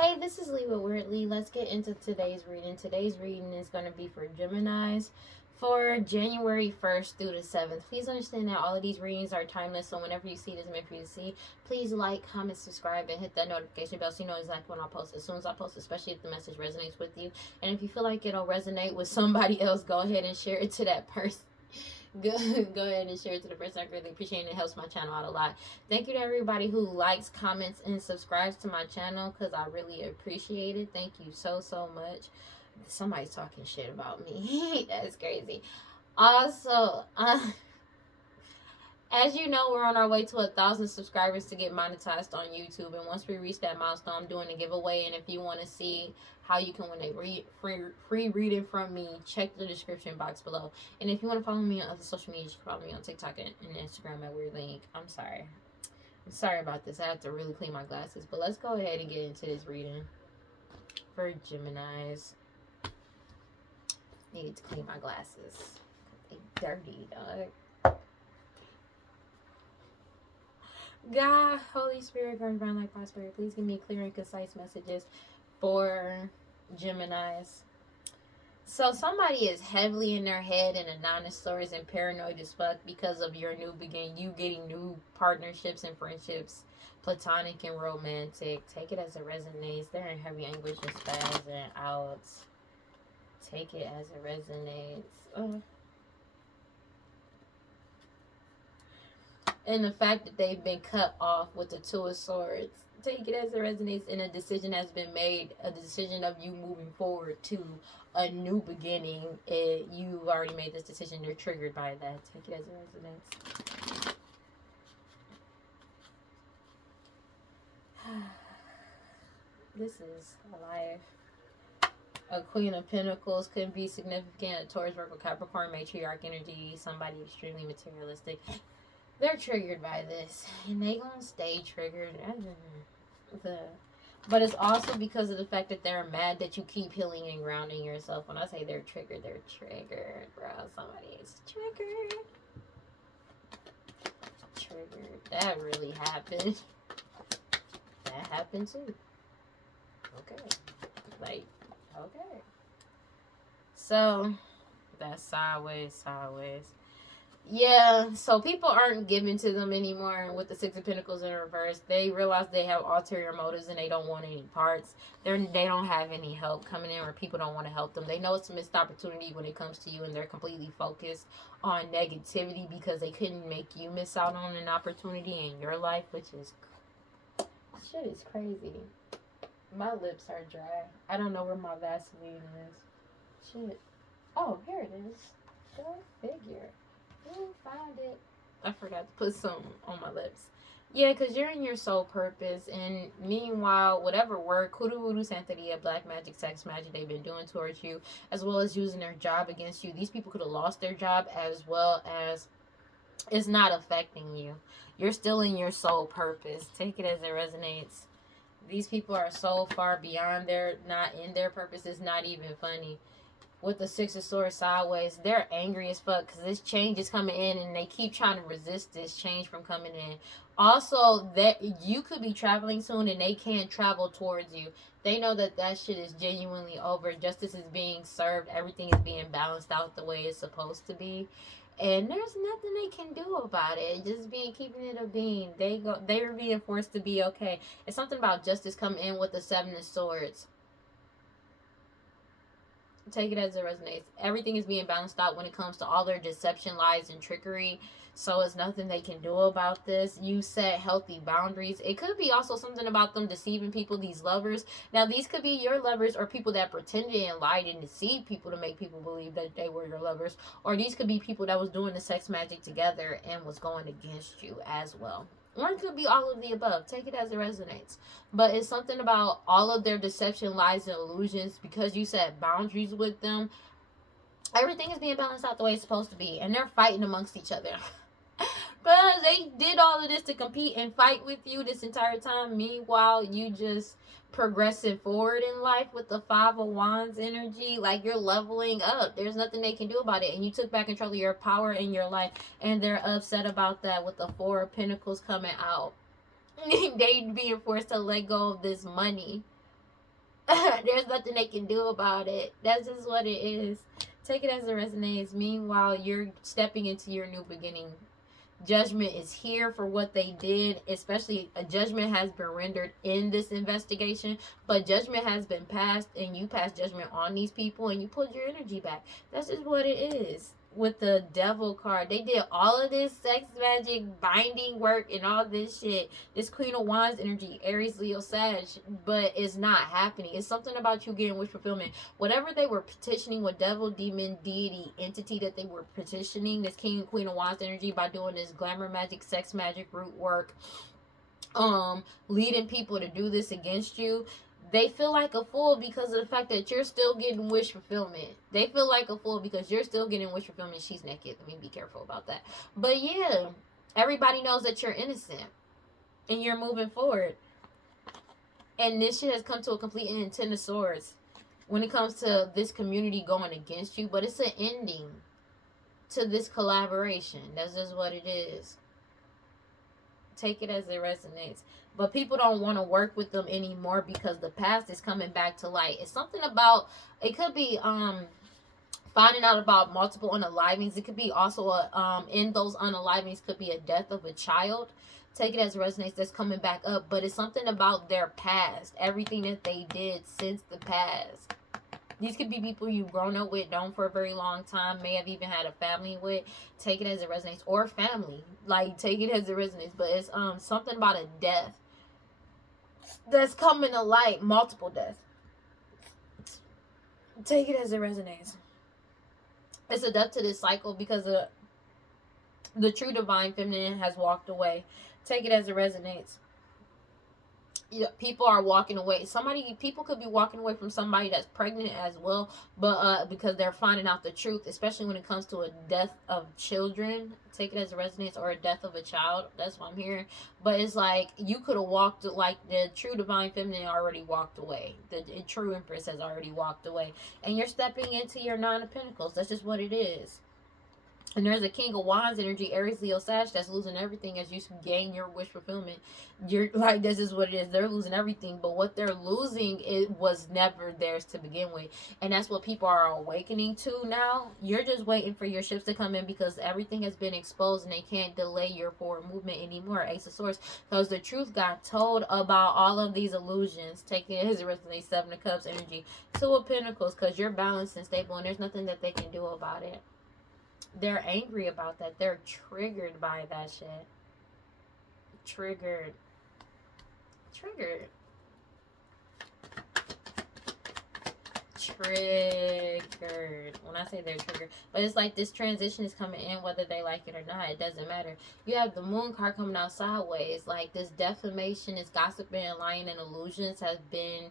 Hey, this is Lee with WeirdLee. Let's get into today's reading. Today's reading is going to be for Geminis for January 1st through the 7th. Please understand that all of these readings are timeless, so whenever you see it is meant for you to see. Please like, comment, subscribe, and hit that notification bell so you know exactly when I post. As soon as I post, especially if the message resonates with you. And if you feel like it'll resonate with somebody else, go ahead and share it to that person. Go ahead and share it to the person. I really appreciate it. It helps my channel out a lot. Thank you to everybody who likes, comments, and subscribes to my channel, because I really appreciate it. Thank you so much. Somebody's talking shit about me. That's crazy. Also, as you know, we're on our way to 1,000 subscribers to get monetized on YouTube. And once we reach that milestone, I'm doing a giveaway. And if you want to see how you can win a free reading from me, check the description box below. And if you want to follow me on other social media, you can follow me on TikTok and Instagram at WeirdLee. I'm sorry about this. I have to really clean my glasses. But let's go ahead and get into this reading for Geminis. Need to clean my glasses. They dirty, dog. God, Holy Spirit, guard around like prosperity. Please give me clear and concise messages for Geminis. So somebody is heavily in their head and a nine of swords and paranoid as fuck because of your new beginning. You getting new partnerships and friendships, platonic and romantic. Take it as it resonates. They're in heavy anguish and spasms and outs. Take it as it resonates. And the fact that they've been cut off with the Two of Swords. Take it as it resonates, and a decision has been made. A decision of you moving forward to a new beginning. You've already made this decision. You're triggered by that. Take it as it resonates. This is life. A Queen of Pentacles could be significant. A Taurus, Virgo, Capricorn, matriarch energy. Somebody extremely materialistic. They're triggered by this, and they gonna stay triggered. But it's also because of the fact that they're mad that you keep healing and grounding yourself. When I say they're triggered, bro. Somebody is triggered. That really happened. That happened too. Okay. Okay. So, that's sideways. Yeah, so people aren't giving to them anymore with the Six of Pentacles in reverse. They realize they have ulterior motives and they don't want any parts. They don't have any help coming in, or people don't want to help them. They know it's a missed opportunity when it comes to you, and they're completely focused on negativity because they couldn't make you miss out on an opportunity in your life, which is... shit is crazy. My lips are dry. I don't know where my Vaseline is. Shit. Oh, here it is. Go figure. Find it. I forgot to put some on my lips. Yeah, because you're in your soul purpose, and meanwhile, whatever work, hoodoo, voodoo, santeria, black magic, sex magic they've been doing towards you, as well as using their job against you, these people could have lost their job, as well as it's not affecting you. You're still in your soul purpose. Take it as it resonates. These people are so far beyond not in their purpose. It's not even funny. With the Six of Swords sideways, they're angry as fuck because this change is coming in, and they keep trying to resist this change from coming in. Also, that you could be traveling soon and they can't travel towards you. They know that shit is genuinely over. Justice is being served. Everything is being balanced out the way it's supposed to be. And there's nothing they can do about it. Just keeping it a being. They're being forced to be okay. It's something about justice coming in with the Seven of Swords. Take it as it resonates. Everything is being balanced out when it comes to all their deception, lies, and trickery. So it's nothing they can do about this. You set healthy boundaries. It could be also something about them deceiving people, these lovers. Now, these could be your lovers, or people that pretended and lied and deceived people to make people believe that they were your lovers. Or these could be people that was doing the sex magic together and was going against you as well. Or it could be all of the above. Take it as it resonates. But it's something about all of their deception, lies, and illusions. Because you set boundaries with them, everything is being balanced out the way it's supposed to be. And they're fighting amongst each other. But they did all of this to compete and fight with you this entire time. Meanwhile, you just progressing forward in life with the Five of Wands energy. Like, you're leveling up. There's nothing they can do about it. And you took back control of your power in your life. And they're upset about that with the Four of Pentacles coming out. They being forced to let go of this money. There's nothing they can do about it. That's just what it is. Take it as it resonates. Meanwhile, you're stepping into your new beginning. Judgment is here for what they did, especially a judgment has been rendered in this investigation, but judgment has been passed, and you passed judgment on these people, and you pulled your energy back. That's just what it is. With the devil card, they did all of this sex magic binding work and all this shit, this Queen of Wands energy, Aries, Leo, Sag, but it's not happening. It's something about you getting wish fulfillment. Whatever they were petitioning, what devil, demon, deity, entity that they were petitioning, this King and Queen of Wands energy, by doing this glamour magic, sex magic, root work, leading people to do this against you, they feel like a fool because of the fact that you're still getting wish fulfillment. They feel like a fool because you're still getting wish fulfillment. She's naked. Let me be careful about that. But yeah, everybody knows that you're innocent and you're moving forward. And this shit has come to a complete end. Ten of Swords. When it comes to this community going against you, but it's an ending to this collaboration. That's just what it is. Take it as it resonates. But people don't want to work with them anymore because the past is coming back to light. It's something about, it could be finding out about multiple unalivings. It could be also in those unalivings could be a death of a child. Take it as it resonates. That's coming back up. But it's something about their past. Everything that they did since the past. These could be people you've grown up with, known for a very long time, may have even had a family with. Take it as it resonates. Or family. Like, take it as it resonates. But it's something about a death that's coming to light. Multiple deaths. Take it as it resonates. It's a death to this cycle because the true divine feminine has walked away. Take it as it resonates. Yeah, people are walking away. People could be walking away from somebody that's pregnant as well, but because they're finding out the truth, especially when it comes to a death of children. Take it as a resonance, or a death of a child. That's what I'm hearing. But it's like you could have walked, like the true divine feminine already walked away. The true empress has already walked away, and you're stepping into your Nine of Pentacles. That's just what it is. And there's a King of Wands energy, Aries, Leo, Sag, that's losing everything as you gain your wish fulfillment. You're like, this is what it is. They're losing everything. But what they're losing, it was never theirs to begin with. And that's what people are awakening to now. You're just waiting for your ships to come in because everything has been exposed and they can't delay your forward movement anymore. Ace of Swords. Because the truth got told about all of these illusions. Taking it as a resonate. Seven of Cups energy. Two of Pentacles, because you're balanced and stable and there's nothing that they can do about it. They're angry about that. They're triggered by that shit. Triggered. When I say they're triggered. But it's like this transition is coming in whether they like it or not. It doesn't matter. You have the Moon card coming out sideways. Like this defamation, this gossiping and lying and illusions has been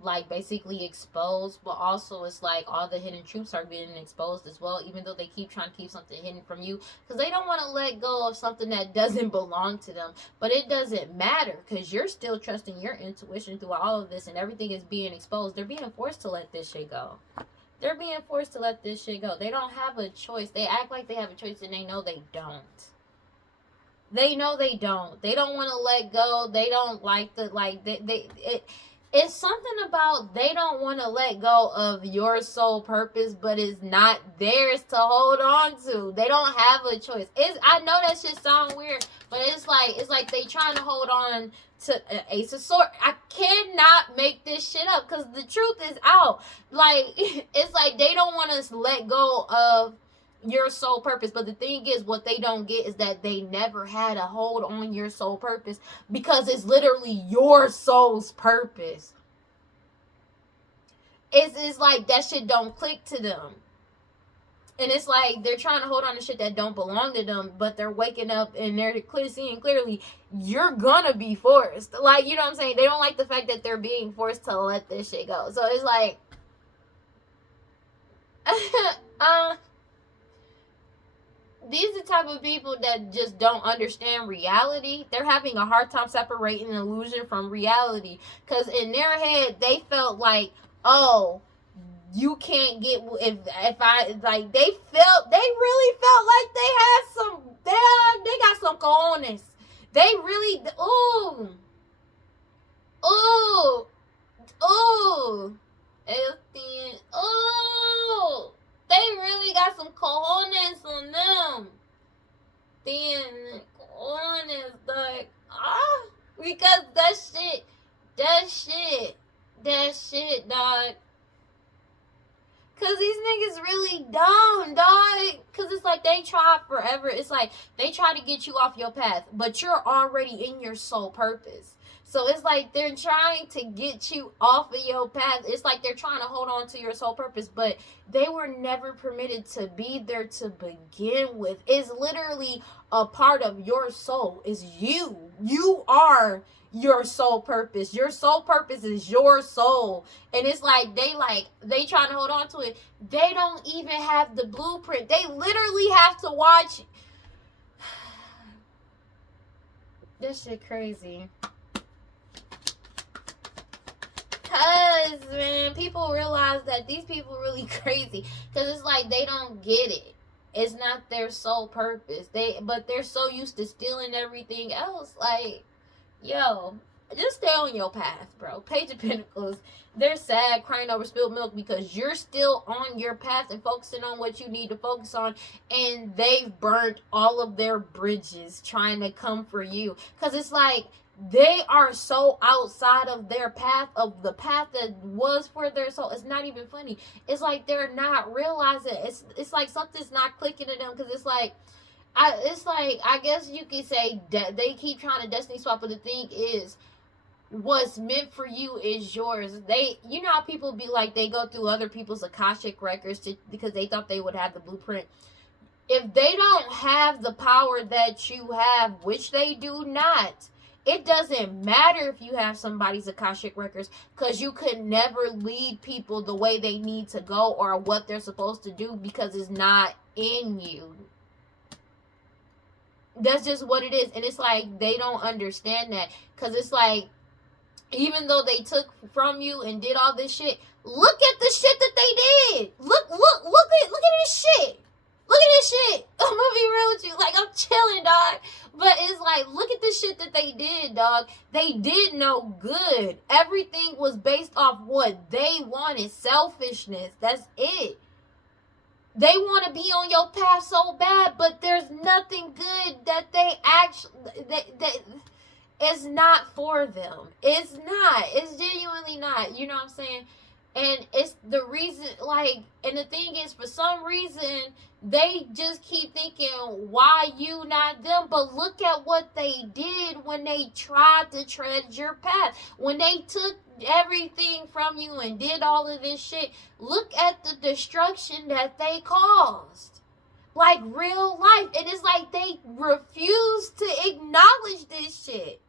like basically exposed, but also it's like all the hidden truths are being exposed as well, even though they keep trying to keep something hidden from you because they don't want to let go of something that doesn't belong to them. But it doesn't matter because you're still trusting your intuition through all of this and everything is being exposed. They're being forced to let this shit go. They're being forced to let this shit go. They don't have a choice. They act like they have a choice and they know they don't. They know they don't. They don't want to let go. They don't like the, like, it's something about they don't want to let go of your soul purpose, but it's not theirs to hold on to. They don't have a choice. I know that shit sound weird, but it's like they trying to hold on to Ace of Swords. I cannot make this shit up because the truth is out. Like, it's like they don't want us to let go of your soul purpose, but the thing is, what they don't get is that they never had a hold on your soul purpose because it's literally your soul's purpose. It's like that shit don't click to them, and it's like they're trying to hold on to shit that don't belong to them, but they're waking up and they're seeing clearly you're gonna be forced. Like, you know what I'm saying? They don't like the fact that they're being forced to let this shit go. So it's like these are the type of people that just don't understand reality. They're having a hard time separating illusion from reality. Because in their head, they felt like, oh, you can't get, if I, like, they really felt like they had some, they got some cojones. They really, ooh. That shit, dog. Cause these niggas really dumb, dog. Cause it's like they try forever. It's like they try to get you off your path, but you're already in your soul purpose. So it's like they're trying to get you off of your path. It's like they're trying to hold on to your soul purpose, but they were never permitted to be there to begin with. It's literally a part of your soul. It's you. You are your soul purpose. Your soul purpose is your soul. And it's like they trying to hold on to it. They don't even have the blueprint. They literally have to watch. This shit crazy. Cause, man, people realize that these people really crazy. Cause it's like they don't get it. It's not their sole purpose. But they're so used to stealing everything else. Like, yo, just stay on your path, bro. Page of Pentacles, they're sad, crying over spilled milk because you're still on your path and focusing on what you need to focus on, and they've burnt all of their bridges trying to come for you. Because it's like they are so outside of their path, of the path that was for their soul. It's not even funny. It's like they're not realizing. It's like something's not clicking to them, because it's like, I guess you could say that they keep trying to destiny swap, but the thing is, what's meant for you is yours. You know how people be like, they go through other people's Akashic records because they thought they would have the blueprint. If they don't have the power that you have, which they do not, it doesn't matter if you have somebody's Akashic records, because you could never lead people the way they need to go or what they're supposed to do, because it's not in you. That's just what it is. And it's like they don't understand that, because it's like, even though they took from you and did all this shit, look at the shit that they did. Look at this shit. Look at this shit. I'm gonna be real with you. Like, I'm chilling, dog. But it's like, look at the shit that they did, dog. They did no good. Everything was based off what they wanted. Selfishness. That's it. They want to be on your path so bad, but there's nothing good that they actually... It's not for them. It's not. It's genuinely not. You know what I'm saying? And it's the reason, like, and the thing is, for some reason, they just keep thinking, why you, not them? But look at what they did when they tried to tread your path. When they took everything from you and did all of this shit, look at the destruction that they caused. Like, real life. And it's like they refuse to acknowledge this shit.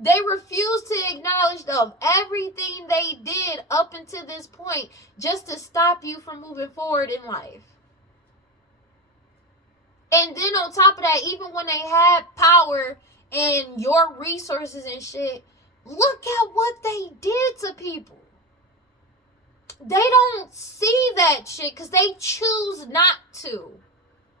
They refuse to acknowledge of everything they did up until this point just to stop you from moving forward in life. And then on top of that, even when they had power and your resources and shit, look at what they did to people. They don't see that shit because they choose not to,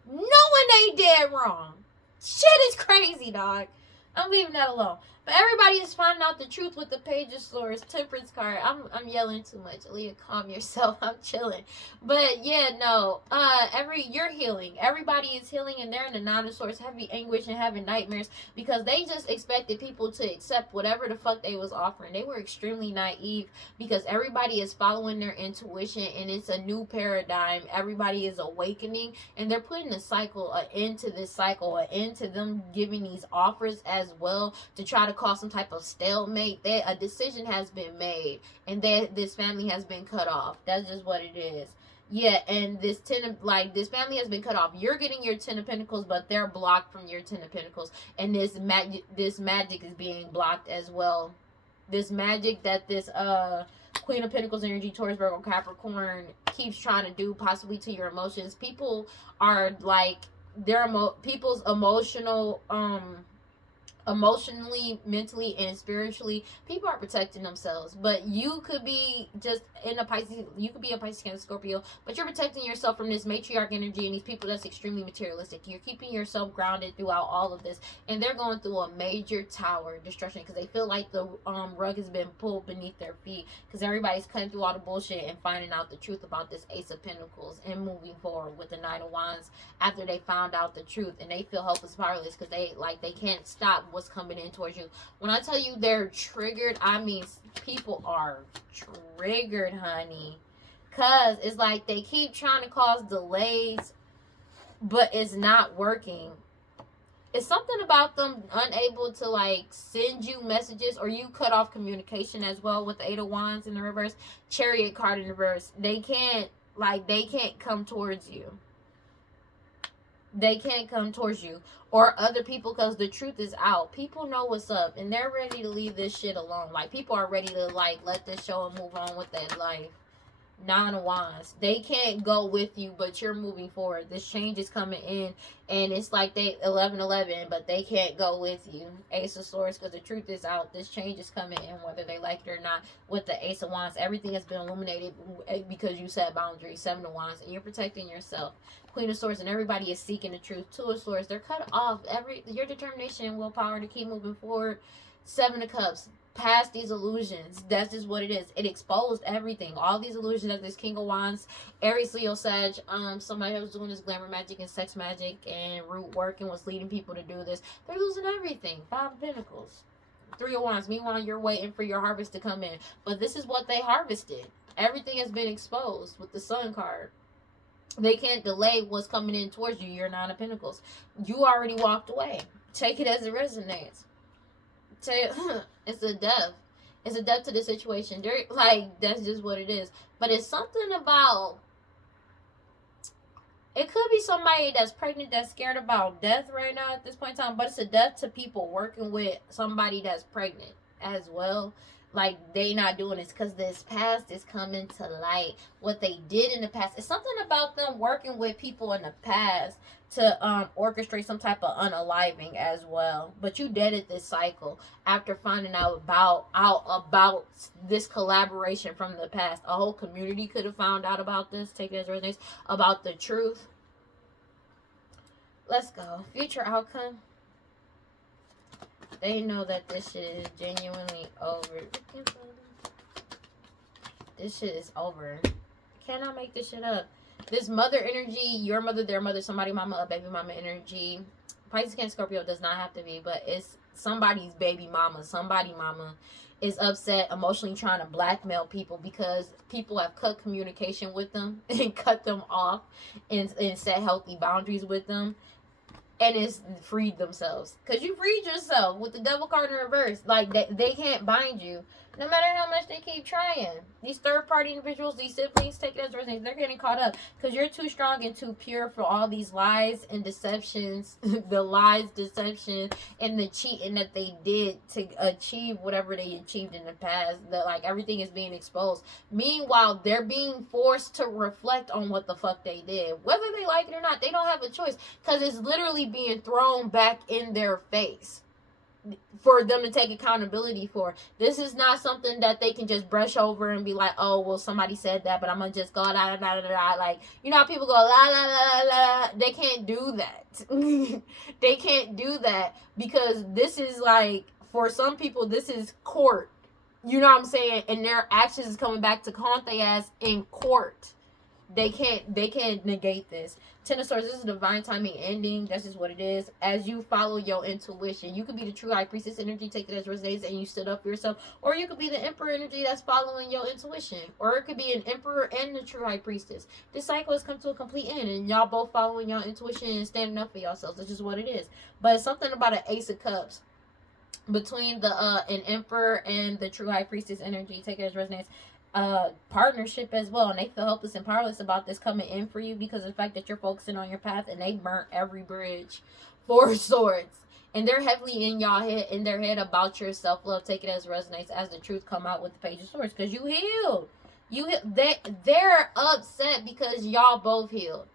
knowing they did wrong. Shit is crazy, dog. I'm leaving that alone. But everybody is finding out the truth with the Page of Swords, Temperance card. I'm yelling too much. Aaliyah, calm yourself. I'm chilling. But yeah, no. You're healing. Everybody is healing, and they're in the Nine of Swords, heavy anguish and having nightmares because they just expected people to accept whatever the fuck they was offering. They were extremely naive because everybody is following their intuition, and it's a new paradigm. Everybody is awakening, and they're putting a cycle, an end to this cycle, an end to them giving these offers as well to try to cause some type of stalemate. A decision has been made, and this family has been cut off. That's just what it is. Yeah, and this family has been cut off. You're getting your Ten of Pentacles, but they're blocked from your Ten of Pentacles, and this magic is being blocked as well. This magic that this Queen of Pentacles energy, Taurus, Virgo, Capricorn keeps trying to do, possibly to your emotions. People are like, people's emotionally, mentally, and spiritually, people are protecting themselves. But you could be just in a Pisces, you could be a Pisces, Cancer, Scorpio, but you're protecting yourself from this matriarch energy and these people that's extremely materialistic. You're keeping yourself grounded throughout all of this, and they're going through a major tower destruction because they feel like the rug has been pulled beneath their feet because everybody's cutting through all the bullshit and finding out the truth about this Ace of Pentacles and moving forward with the Nine of Wands after they found out the truth, and they feel helpless, powerless because they can't stop what's coming in towards you. When I tell you they're triggered, I mean people are triggered, honey. Because it's like they keep trying to cause delays, but it's not working. It's something about them unable to like send you messages, or you cut off communication as well with the Eight of Wands in the reverse, Chariot card in the reverse. They can't come towards you. They can't come towards you or other people, because the truth is out. People know what's up and they're ready to leave this shit alone. Like, people are ready to like let this show and move on with their life. Nine of Wands. They can't go with you, but you're moving forward. This change is coming in, and it's like they 11-11, but they can't go with you. Ace of Swords, because the truth is out. This change is coming in, whether they like it or not. With the Ace of Wands, everything has been illuminated because you set boundaries. Seven of Wands, and you're protecting yourself. Queen of Swords, and everybody is seeking the truth. Two of Swords, they're cut off. Your determination and willpower to keep moving forward. Seven of Cups, past these illusions. That's just what it is. It exposed everything. All these illusions of this King of Wands, Aries, Leo, Sag. Somebody that was doing this glamour magic and sex magic and root work and was leading people to do this. They're losing everything. Five of Pentacles. Three of Wands. Meanwhile, you're waiting for your harvest to come in. But this is what they harvested. Everything has been exposed with the Sun card. They can't delay what's coming in towards you. You're Nine of Pentacles. You already walked away. Take it as it resonates. It's a death. It's a death to the situation. They're like, that's just what it is. But it's something about, it could be somebody that's pregnant that's scared about death right now at this point in time, but it's a death to people working with somebody that's pregnant as well. Like, they not doing this because this past is coming to light. What they did in the past. It's something about them working with people in the past to orchestrate some type of unaliving as well. But you deaded this cycle after finding out about this collaboration from the past. A whole community could have found out about this. Take it as resonates. About the truth. Let's go. Future outcome. They know that this shit is genuinely over. This shit is over. Cannot make this shit up. This mother energy, your mother, their mother, somebody mama, a baby mama energy. Pisces, Cancer, Scorpio does not have to be, but it's somebody's baby mama. Somebody mama is upset, emotionally trying to blackmail people because people have cut communication with them and cut them off and set healthy boundaries with them. And it's freed themselves. Because you freed yourself with the Devil card in reverse. Like, they can't bind you. No matter how much they keep trying. These third-party individuals, these siblings, take it as resonates, they're getting caught up. Because you're too strong and too pure for all these lies and deceptions. The lies, deception, and the cheating that they did to achieve whatever they achieved in the past. Like, everything is being exposed. Meanwhile, they're being forced to reflect on what the fuck they did. Whether they like it or not, they don't have a choice. Because it's literally being thrown back in their face for them to take accountability for. This is not something that they can just brush over and be like, oh, well, somebody said that, but I'm gonna just go la la la la. Like, you know how people go la la la la. They can't do that. They can't do that because this is like, for some people, this is court. You know what I'm saying? And their actions is coming back to haunt their ass in court. They can't negate this. Ten of Swords, this is divine timing ending. That's just what it is. As you follow your intuition, you could be the true High Priestess energy, take it as resonates, and you stood up for yourself. Or you could be the Emperor energy that's following your intuition. Or it could be an Emperor and the true High Priestess. This cycle has come to a complete end, and y'all both following your intuition and standing up for yourselves. That's just what it is. But it's something about an Ace of Cups between the an Emperor and the true High Priestess energy, take it as resonates. Partnership as well, and they feel helpless and powerless about this coming in for you because of the fact that you're focusing on your path, and they burnt every bridge. Four of Swords, and they're heavily in their head about your self-love. Take it as resonates as the truth come out with the Page of Swords, because you healed. They're upset because y'all both healed.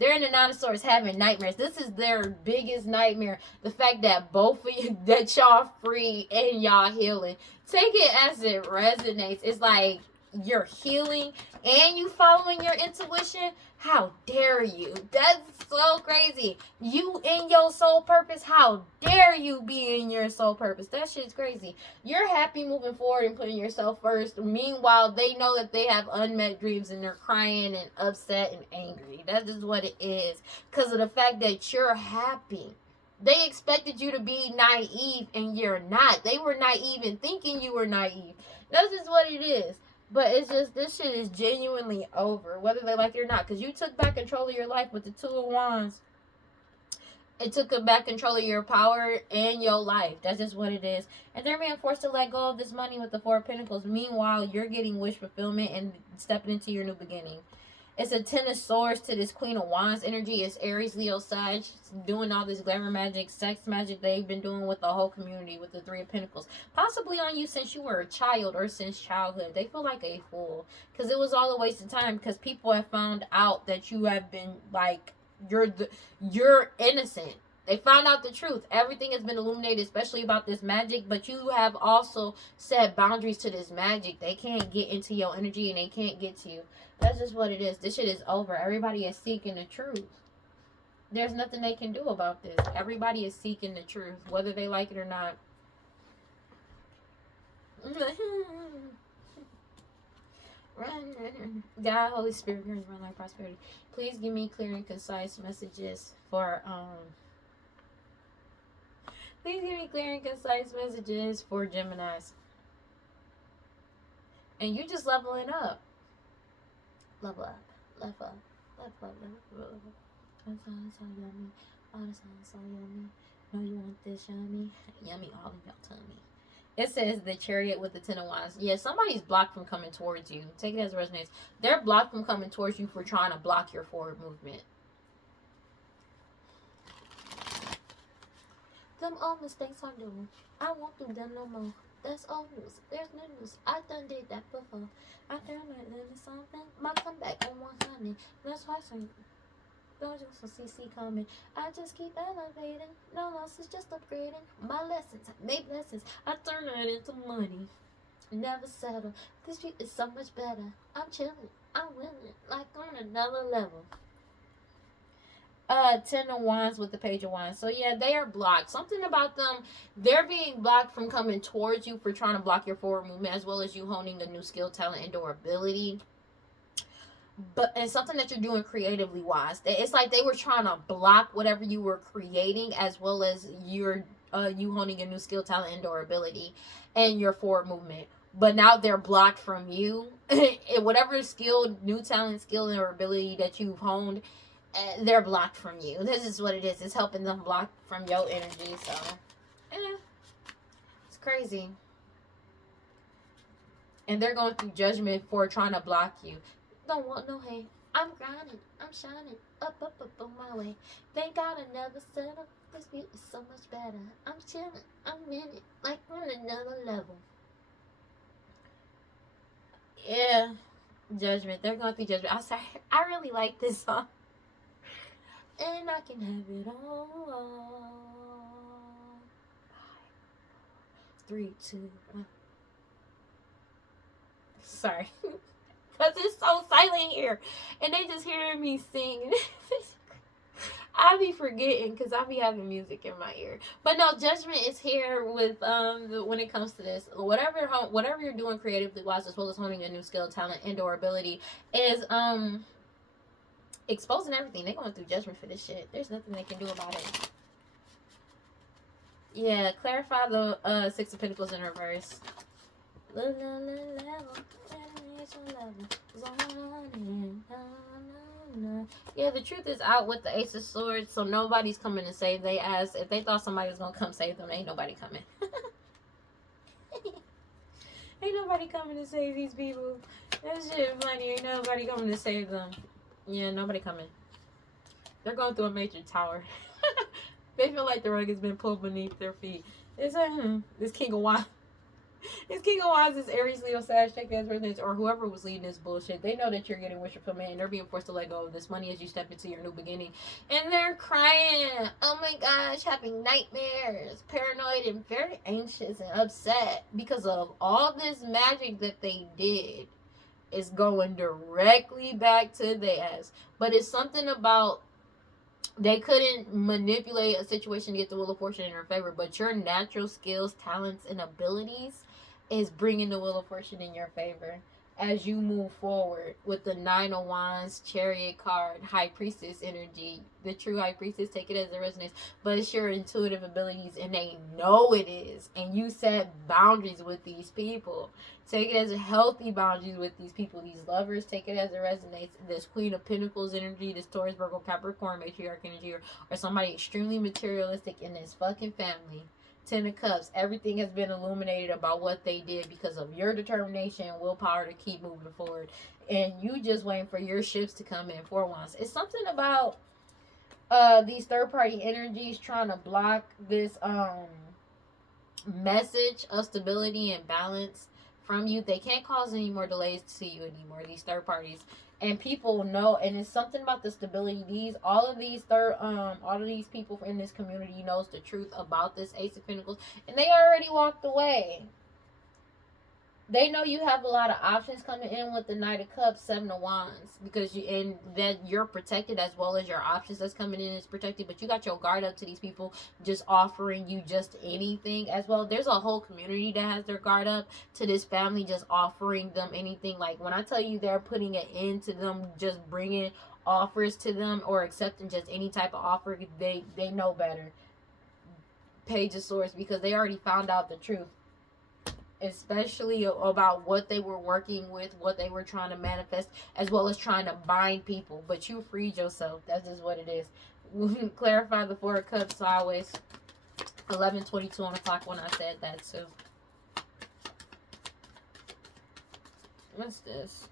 They're in the Nine of Swords having nightmares. This is their biggest nightmare. The fact that both of you, that y'all free and y'all healing. Take it as it resonates. It's like you're healing and you following your intuition. How dare you? That's so crazy. You in your soul purpose. How dare you be in your soul purpose? That shit's crazy. You're happy moving forward and putting yourself first. Meanwhile, they know that they have unmet dreams and they're crying and upset and angry. That's just what it is. Because of the fact that you're happy. They expected you to be naive, and you're not. They were naive in thinking you were naive. That's just what it is. But it's just, this shit is genuinely over, whether they like it or not. Because you took back control of your life with the Two of Wands. It took back control of your power and your life. That's just what it is. And they're being forced to let go of this money with the Four of Pentacles. Meanwhile, you're getting wish fulfillment and stepping into your new beginning. It's a Ten of Swords to this Queen of Wands energy. It's Aries, Leo, Sag, doing all this glamour magic, sex magic they've been doing with the whole community with the Three of Pentacles. Possibly on you since you were a child or since childhood. They feel like a fool. Because it was all a waste of time. Because people have found out that you have been, like, you're innocent. They found out the truth. Everything has been illuminated, especially about this magic. But you have also set boundaries to this magic. They can't get into your energy and they can't get to you. That's just what it is. This shit is over. Everybody is seeking the truth. There's nothing they can do about this. Everybody is seeking the truth, whether they like it or not. God, Holy Spirit, run like prosperity. Please give me clear and concise messages for Please give me clear and concise messages for Geminis. And you just leveling up. Level up. Level up. Level up. Level up. That sounds so yummy. Oh, that sounds so yummy. No, you want this yummy? Yummy all in your tummy. It says the Chariot with the Ten of Wands. Yeah, somebody's blocked from coming towards you. Take it as it resonates. They're blocked from coming towards you for trying to block your forward movement. Them old mistakes I do, I won't do them no more. That's old news. There's no news. I done did that before. I done like that something. My comeback on 100. That's why I say, don't just CC coming. I just keep elevating. No losses, just upgrading. My lessons, make lessons. I turn that into money. Never settle. This beat is so much better. I'm chilling. I'm winning. Like on another level. Ten of Wands with the Page of Wands. So yeah, they are blocked. Something about them, they're being blocked from coming towards you for trying to block your forward movement, as well as you honing a new skill, talent, and or ability. But and something that you're doing creatively wise. It's like they were trying to block whatever you were creating, as well as your you honing a new skill, talent, and or ability, and your forward movement. But now they're blocked from you. Whatever skill, new talent, skill, or ability that you've honed, they're blocked from you. This is what it is. It's helping them block from your energy. So, it's crazy. And they're going through judgment for trying to block you. Don't want no hate. I'm grinding. I'm shining. Up on my way. Thank God I never settle. This view is so much better. I'm chilling. I'm winning. Like on another level. Yeah. Judgment. They're going through judgment. I'm sorry. I really like this song. And I can have it all. 3, 2, 1. Sorry. Because it's so silent here. And they just hearing me sing. I be forgetting because I be having music in my ear. But no, judgment is here with when it comes to this. Whatever you're doing creatively wise, as well as honing a new skill, talent, and or ability, is exposing everything. They're going through judgment for this shit. There's nothing they can do about it. Yeah, clarify the Six of Pentacles in reverse. Yeah, the truth is out with the Ace of Swords, so nobody's coming to save they ass. If they thought somebody was gonna come save them, ain't nobody coming. Ain't nobody coming to save these people. That shit funny. Ain't nobody coming to save them. Yeah, nobody coming. They're going through a major tower. They feel like the rug has been pulled beneath their feet. It's this King of Wands. This King of Wands is Aries, Leo, Sag, take as residents, or whoever was leading this bullshit. They know that you're getting wish fulfillment, and they're being forced to let go of this money as you step into your new beginning. And they're crying. Oh my gosh, having nightmares, paranoid, and very anxious and upset because of all this magic that they did. Is going directly back to their ass. But it's something about they couldn't manipulate a situation to get the Wheel of Fortune in their favor. But your natural skills, talents, and abilities is bringing the Wheel of Fortune in your favor. as you move forward with the Nine of Wands, Chariot card, High Priestess energy. The true High Priestess, take it as it resonates, but it's your intuitive abilities, and they know it is. And you set boundaries with these people. Take it as a healthy boundaries with these people, these lovers. Take it as it resonates. This Queen of Pentacles energy, this Taurus, Virgo, Capricorn, matriarch energy, or somebody extremely materialistic in this fucking family. Ten of Cups, everything has been illuminated about what they did because of your determination and willpower to keep moving forward. And you just waiting for your ships to come in. Four Wands. It's something about these third-party energies trying to block this message of stability and balance from you. They can't cause any more delays to you anymore, these third parties. And people know, and it's something about the stability. All of these people in this community knows the truth about this Ace of Pentacles, and they already walked away. They know you have a lot of options coming in with the Knight of Cups, Seven of Wands, because you're protected, as well as your options that's coming in is protected. But you got your guard up to these people just offering you just anything as well. There's a whole community that has their guard up to this family, just offering them anything. Like when I tell you they're putting an end to them, just bringing offers to them or accepting just any type of offer, they know better. Page of Swords, because they already found out the truth. Especially about what they were working with, what they were trying to manifest, as well as trying to bind people. But you freed yourself. That's just what it is. We clarify the Four of Cups sideways. 11:22 on the clock when I said that too. What's this?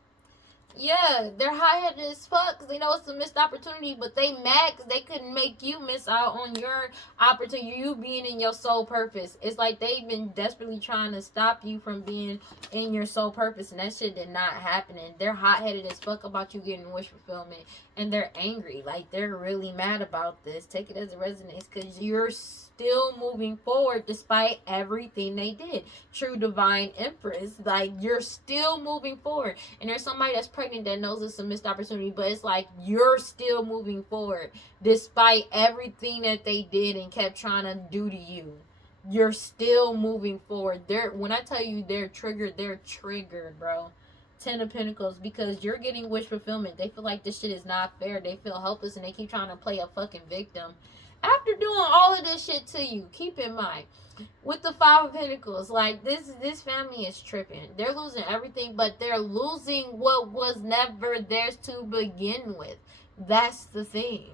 Yeah, they're high-headed as fuck because they know it's a missed opportunity, but they mad because they couldn't make you miss out on your opportunity, you being in your soul purpose. It's like they've been desperately trying to stop you from being in your soul purpose, and that shit did not happen. And they're hot-headed as fuck about you getting wish fulfillment, and they're angry. Like, they're really mad about this. Take it as it resonates because you're still moving forward despite everything they did. True Divine Empress, like, you're still moving forward. And there's somebody that's pregnant that knows it's a missed opportunity, but it's like you're still moving forward despite everything that they did and kept trying to do to you. You're still moving forward. When I tell you they're triggered, bro. Ten of Pentacles, because you're getting wish fulfillment. They feel like this shit is not fair. They feel helpless and they keep trying to play a fucking victim. After doing all of this shit to you, keep in mind, with the Five of Pentacles, like, this family is tripping. They're losing everything, but they're losing what was never theirs to begin with. That's the thing.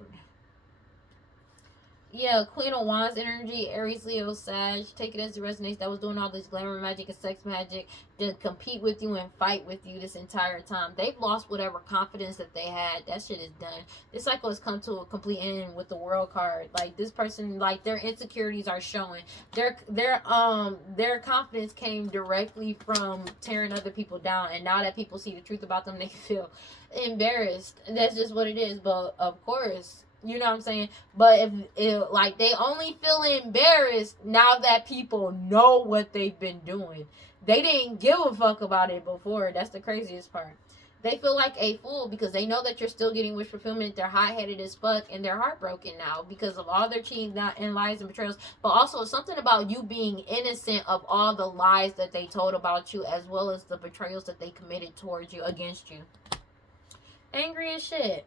Yeah, Queen of Wands energy, Aries, Leo, Sag. Take it as it resonates. That was doing all this glamour magic and sex magic to compete with you and fight with you this entire time. They've lost whatever confidence that they had. That shit is done. This cycle has come to a complete end with the World card. Like, this person, like, their insecurities are showing. Their confidence came directly from tearing other people down, and now that people see the truth about them, they feel embarrassed. That's just what it is. But of course, you know what I'm saying? But like, they only feel embarrassed now that people know what they've been doing. They didn't give a fuck about it before. That's the craziest part. They feel like a fool because they know that you're still getting wish fulfillment. They're hot-headed as fuck, and they're heartbroken now because of all their cheating and lies and betrayals. But also something about you being innocent of all the lies that they told about you, as well as the betrayals that they committed towards you, against you. Angry as shit.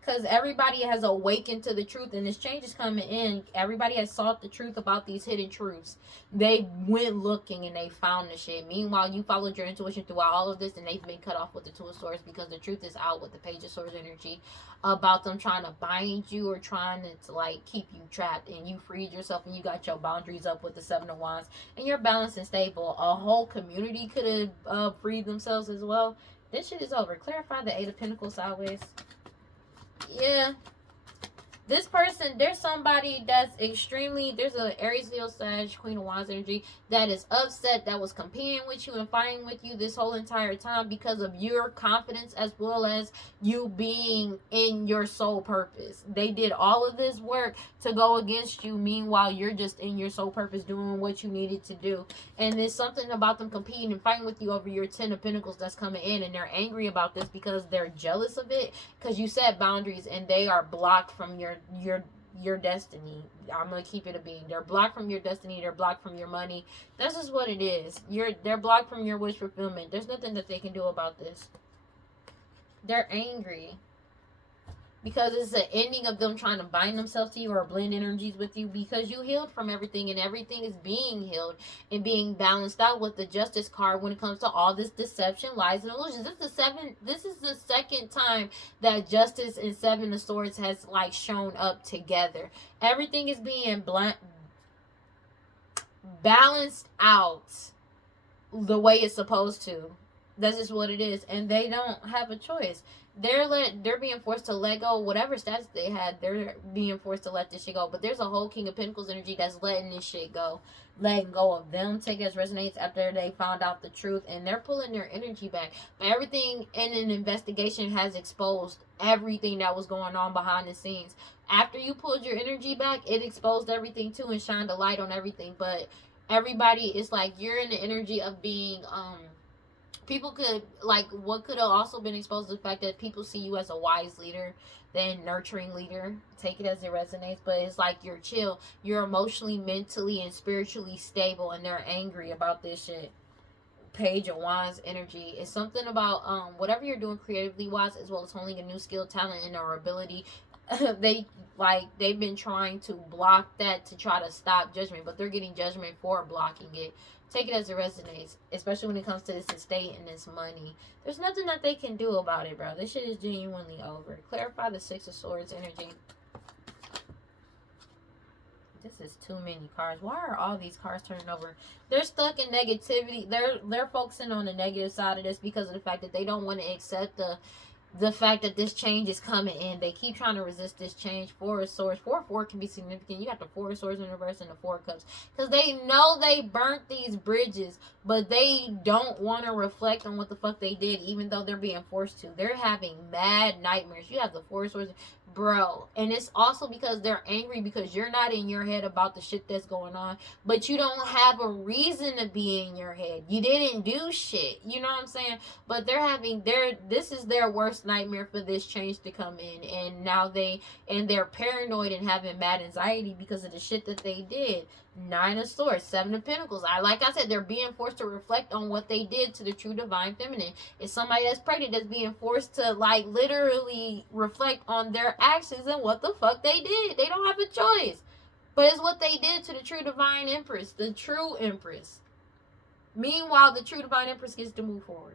Because everybody has awakened to the truth, and this change is coming in. Everybody has sought the truth about these hidden truths. They went looking and they found the shit. Meanwhile, you followed your intuition throughout all of this, and they've been cut off with the Two of Swords because the truth is out with the Page of Swords energy about them trying to bind you or trying to like keep you trapped. And you freed yourself and you got your boundaries up with the Seven of Wands, and you're balanced and stable. A whole community could have freed themselves as well. This shit is over. Clarify the Eight of Pentacles sideways. Yeah, this person, there's somebody that's there's an Aries, Leo, Sag, Queen of Wands energy that is upset, that was competing with you and fighting with you this whole entire time because of your confidence, as well as you being in your soul purpose. They did all of this work to go against you. Meanwhile, you're just in your soul purpose doing what you needed to do. And there's something about them competing and fighting with you over your Ten of Pentacles that's coming in. And they're angry about this because they're jealous of it because you set boundaries and they are blocked from your your destiny. I'm gonna keep it a being. They're blocked from your destiny. They're blocked from your money. That's just what it is. They're blocked from your wish fulfillment. There's nothing that they can do about this. They're angry because it's the ending of them trying to bind themselves to you or blend energies with you, because you healed from everything and everything is being healed and being balanced out with the Justice card when it comes to all this deception, lies, and illusions. This is the second time that Justice and Seven of Swords has like shown up together. Everything is being balanced out the way it's supposed to. That's just what it is, and they don't have a choice. They're being forced to let go whatever status they had. They're being forced to let this shit go. But there's a whole King of Pentacles energy that's letting this shit go, letting go of them. Take as resonates after they found out the truth, and they're pulling their energy back. But everything in an investigation has exposed everything that was going on behind the scenes. After you pulled your energy back, it exposed everything too and shined a light on everything. But everybody is like, you're in the energy of being people could, like, what could have also been exposed to the fact that people see you as a wise leader, then nurturing leader. Take it as it resonates, but it's like you're chill, you're emotionally, mentally, and spiritually stable, and they're angry about this shit. Page of Wands energy is something about whatever you're doing creatively wise, as well as honing a new skill, talent, and or ability. They've been trying to block that to try to stop judgment, but they're getting judgment for blocking it. Take it as it resonates, especially when it comes to this estate and this money. There's nothing that they can do about it, bro. This shit is genuinely over. Clarify the Six of Swords energy. This is too many cards. Why are all these cards turning over? They're stuck in negativity. They're focusing on the negative side of this because of the fact that they don't want to accept the fact that this change is coming in. They keep trying to resist this change. Four of Swords. 4-4 can be significant. You got the Four of Swords in reverse and the Four of Cups. Because they know they burnt these bridges, but they don't want to reflect on what the fuck they did, even though they're being forced to. They're having mad nightmares. You have the Four of Swords. Bro, and it's also because they're angry because you're not in your head about the shit that's going on, but you don't have a reason to be in your head. You didn't do shit, you know what I'm saying? But this is their worst nightmare for this change to come in, and now they're paranoid and having mad anxiety because of the shit that they did. Nine of Swords, Seven of Pentacles. Like I said, they're being forced to reflect on what they did to the true divine feminine. It's somebody that's pregnant that's being forced to, like, literally reflect on their actions and what the fuck they did. They don't have a choice. But it's what they did to the true divine empress, the true empress. Meanwhile, the true divine empress gets to move forward.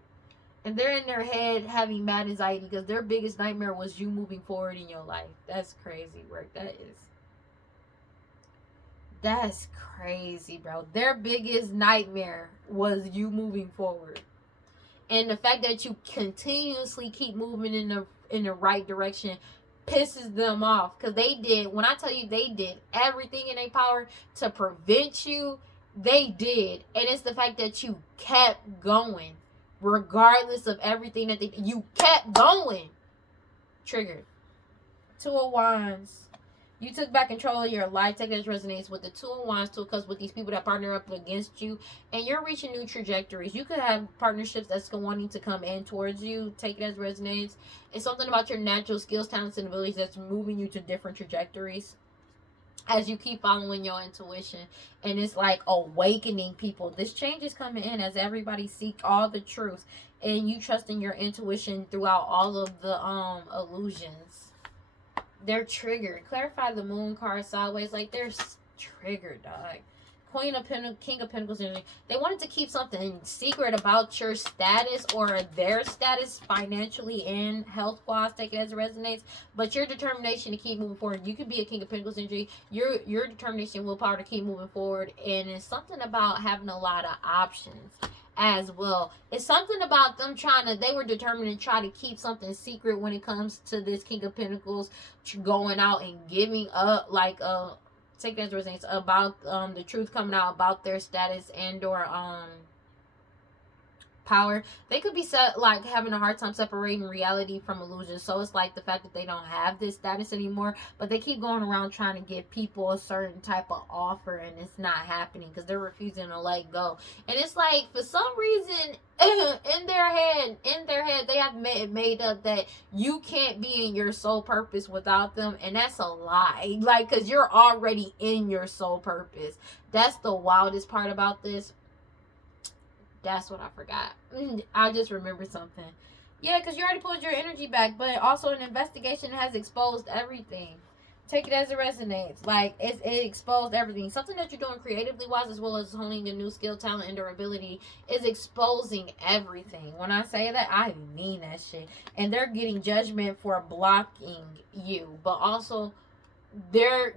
And they're in their head having mad anxiety because their biggest nightmare was you moving forward in your life. That's crazy work. That's crazy, bro. Their biggest nightmare was you moving forward. And the fact that you continuously keep moving in the right direction pisses them off. Because when I tell you they did everything in their power to prevent you, they did. And it's the fact that you kept going. Regardless of everything that you kept going. Triggered. Two of Wands. You took back control of your life. Take it as resonates with the Two of Wands, Two of Cups, with these people that partner up against you. And you're reaching new trajectories. You could have partnerships that's wanting to come in towards you. Take it as resonates. It's something about your natural skills, talents, and abilities that's moving you to different trajectories as you keep following your intuition. And it's like awakening people. This change is coming in as everybody seek all the truth. And you trusting your intuition throughout all of the illusions. They're triggered. Clarify the Moon card sideways. Like, they're triggered, dog. King of Pentacles energy. They wanted to keep something secret about your status or their status financially and health-wise. Take it as it resonates. But your determination to keep moving forward. You could be a King of Pentacles energy. Your determination and willpower to keep moving forward. And it's something about having a lot of options as well. It's something about them they were determined to try to keep something secret when it comes to this King of Pentacles going out and giving up, like, take that as resonates, about the truth coming out about their status and or power, they could be like having a hard time separating reality from illusion. So it's like the fact that they don't have this status anymore, but they keep going around trying to give people a certain type of offer, and it's not happening because they're refusing to let go. And it's like, for some reason, in their head they have made up that you can't be in your soul purpose without them, and that's a lie. Like, because you're already in your soul purpose. That's the wildest part about this. That's what I forgot. I just remembered something. Yeah, because you already pulled your energy back, but also an investigation has exposed everything. Take it as it resonates. Like, it exposed everything. Something that you're doing creatively wise, as well as honing a new skill, talent, and durability, is exposing everything. When I say that, I mean that shit. And they're getting judgment for blocking you, but also they're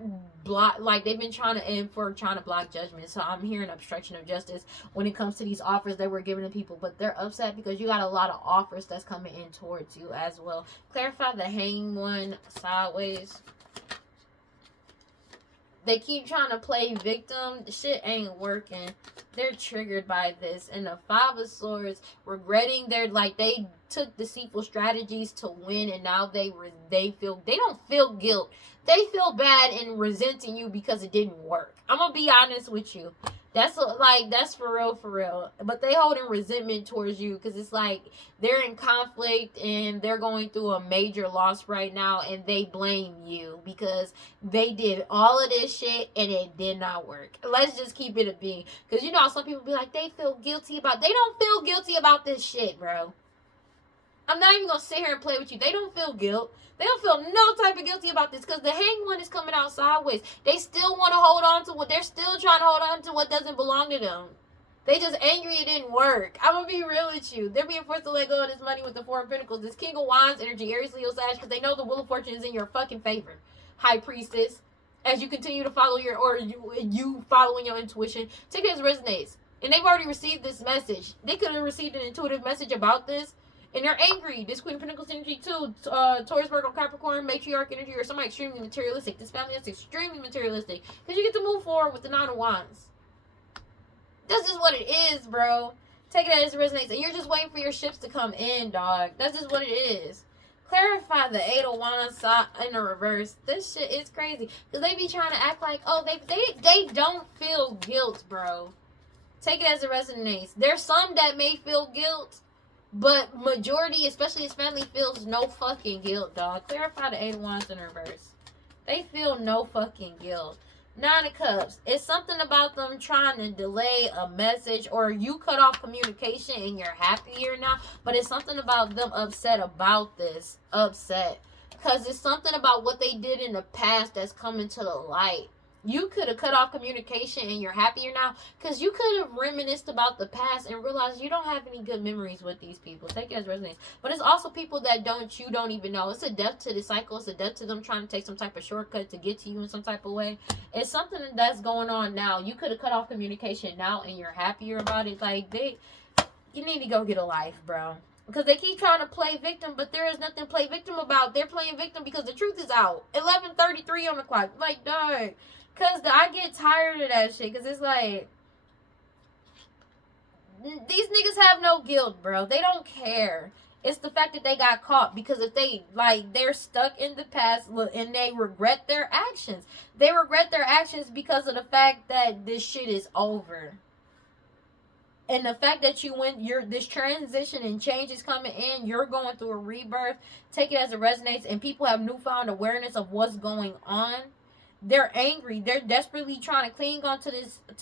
they've been trying to block judgment. So I'm hearing obstruction of justice when it comes to these offers that we're giving to people, but they're upset because you got a lot of offers that's coming in towards you as well. Clarify the hanged one sideways. They keep trying to play victim. The shit ain't working. They're triggered by this. And the Five of Swords, regretting they took deceitful strategies to win, and now they don't feel guilt. They feel bad and resenting you because it didn't work. I'm gonna be honest with you. That's for real. But they holding resentment towards you because it's like they're in conflict and they're going through a major loss right now, and they blame you because they did all of this shit and it did not work. Let's just keep it a being, because you know some people be like, they feel guilty about. They don't feel guilty about this shit, bro. I'm not even gonna sit here and play with you. They don't feel guilt. They don't feel no type of guilty about this, because the hanged one is coming out sideways. They still want to hold on to what they're still trying to hold on to what doesn't belong to them. They just angry it didn't work. I'm gonna be real with you. They're being forced to let go of this money with the Four of Pentacles. This King of Wands energy, Aries, Leo, Sag, because they know the Wheel of Fortune is in your fucking favor. High Priestess, as you continue to follow you following your intuition, take it as it resonates. And they've already received this message. They could have received an intuitive message about this. And they're angry. This Queen of Pentacles energy too. Taurus, Virgo, Capricorn, Matriarch energy, or somebody extremely materialistic. This family is extremely materialistic. Because you get to move forward with the Nine of Wands. That's just what it is, bro. Take it as it resonates. And you're just waiting for your ships to come in, dog. That's just what it is. Clarify the Eight of Wands in the reverse. This shit is crazy. Because they be trying to act like, oh, they don't feel guilt, bro. Take it as it resonates. There's some that may feel guilt, but majority, especially his family, feels no fucking guilt, dog. Clarify the Eight of Wands in reverse. They feel no fucking guilt. Nine of Cups. It's something about them trying to delay a message, or you cut off communication and you're happier now. But it's something about them upset about this. Upset. Because it's something about what they did in the past that's coming to the light. You could have cut off communication and you're happier now, because you could have reminisced about the past and realized you don't have any good memories with these people. Take it as resonates. But it's also people that you don't even know. It's a death to the cycle. It's a death to them trying to take some type of shortcut to get to you in some type of way. It's something that's going on now. You could have cut off communication now and you're happier about it. Like, you need to go get a life, bro. Because they keep trying to play victim, but there is nothing to play victim about. They're playing victim because the truth is out. 11:33 on the clock. Like, dog. Because I get tired of that shit. Because it's like, these niggas have no guilt, bro. They don't care. It's the fact that they got caught. Because if they're stuck in the past and they regret their actions. They regret their actions because of the fact that this shit is over. And the fact that this transition and change is coming in, you're going through a rebirth. Take it as it resonates. And people have newfound awareness of what's going on. They're angry. They're desperately trying to cling on to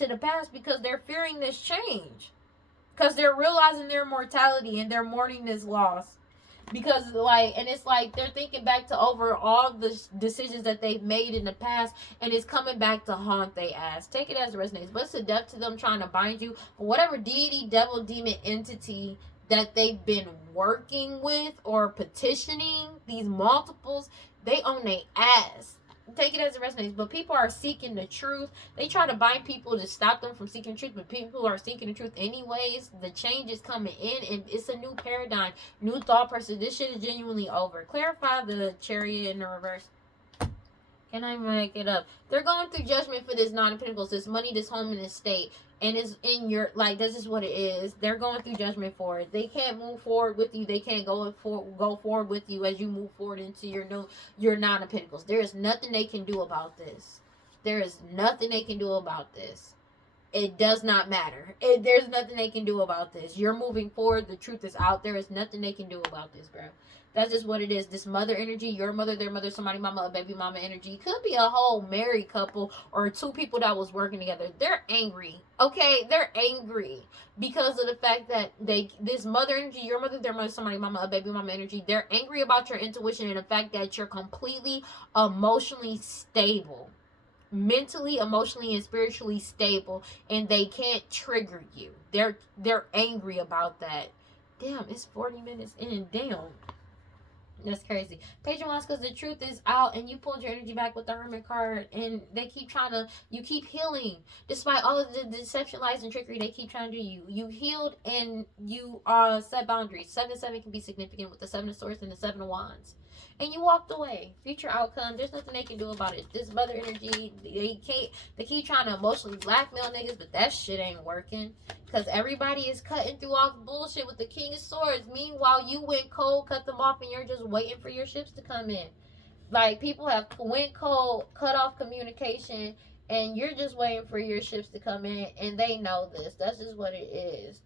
the past because they're fearing this change. Because they're realizing their mortality and they're mourning this loss. Because it's like they're thinking back to over all the decisions that they've made in the past, and it's coming back to haunt their ass. Take it as it resonates. But it's a death to them trying to bind you. But whatever deity, devil, demon, entity that they've been working with or petitioning, these multiples, they own their ass. Take it as it resonates. But people are seeking the truth. They try to bind people to stop them from seeking truth, but people are seeking the truth anyways. The change is coming in, and it's a new paradigm, new thought process. This shit is genuinely over. Clarify the Chariot in the reverse. Can I make it up? They're going through judgment for this Nine of Pentacles, this money, this home, and this state. And it's in your, like, this is what it is. They're going through judgment for it. They can't move forward with you. They can't go forward with you as you move forward into your Nine of Pentacles. There is nothing they can do about this. There is nothing they can do about this. It does not matter. There's nothing they can do about this. You're moving forward. The truth is out. There is nothing they can do about this, bro. That's just what it is. This mother energy, your mother, their mother, somebody mama, a baby mama energy. Could be a whole married couple or two people that was working together. They're angry. Okay? They're angry because of the fact that this mother energy, your mother, their mother, somebody mama, a baby mama energy. They're angry about your intuition and the fact that you're completely emotionally stable. Mentally, emotionally, and spiritually stable, and they can't trigger you. They're angry about that. Damn, it's 40 minutes in. Damn. That's crazy. Page of Wands, because the truth is out and you pulled your energy back with the Hermit card, and they keep trying to, you keep healing. Despite all of the deception, lies, and trickery they keep trying to do, you healed and you set boundaries. 7-7 can be significant with the 7 of Swords and the 7 of Wands. And you walked away. Future outcome. There's nothing they can do about it. This mother energy, they keep trying to emotionally blackmail niggas, but that shit ain't working. Because everybody is cutting through all the bullshit with the King of Swords. Meanwhile, you went cold, cut them off, and you're just waiting for your ships to come in. Like, people have went cold, cut off communication, and you're just waiting for your ships to come in, and they know this. That's just what it is.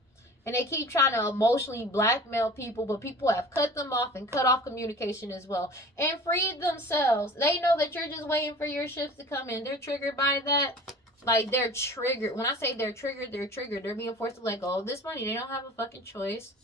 And they keep trying to emotionally blackmail people, but people have cut them off and cut off communication as well. And freed themselves. They know that you're just waiting for your ships to come in. They're triggered by that. Like, they're triggered. When I say they're triggered, they're triggered. They're being forced to let go of this money. They don't have a fucking choice.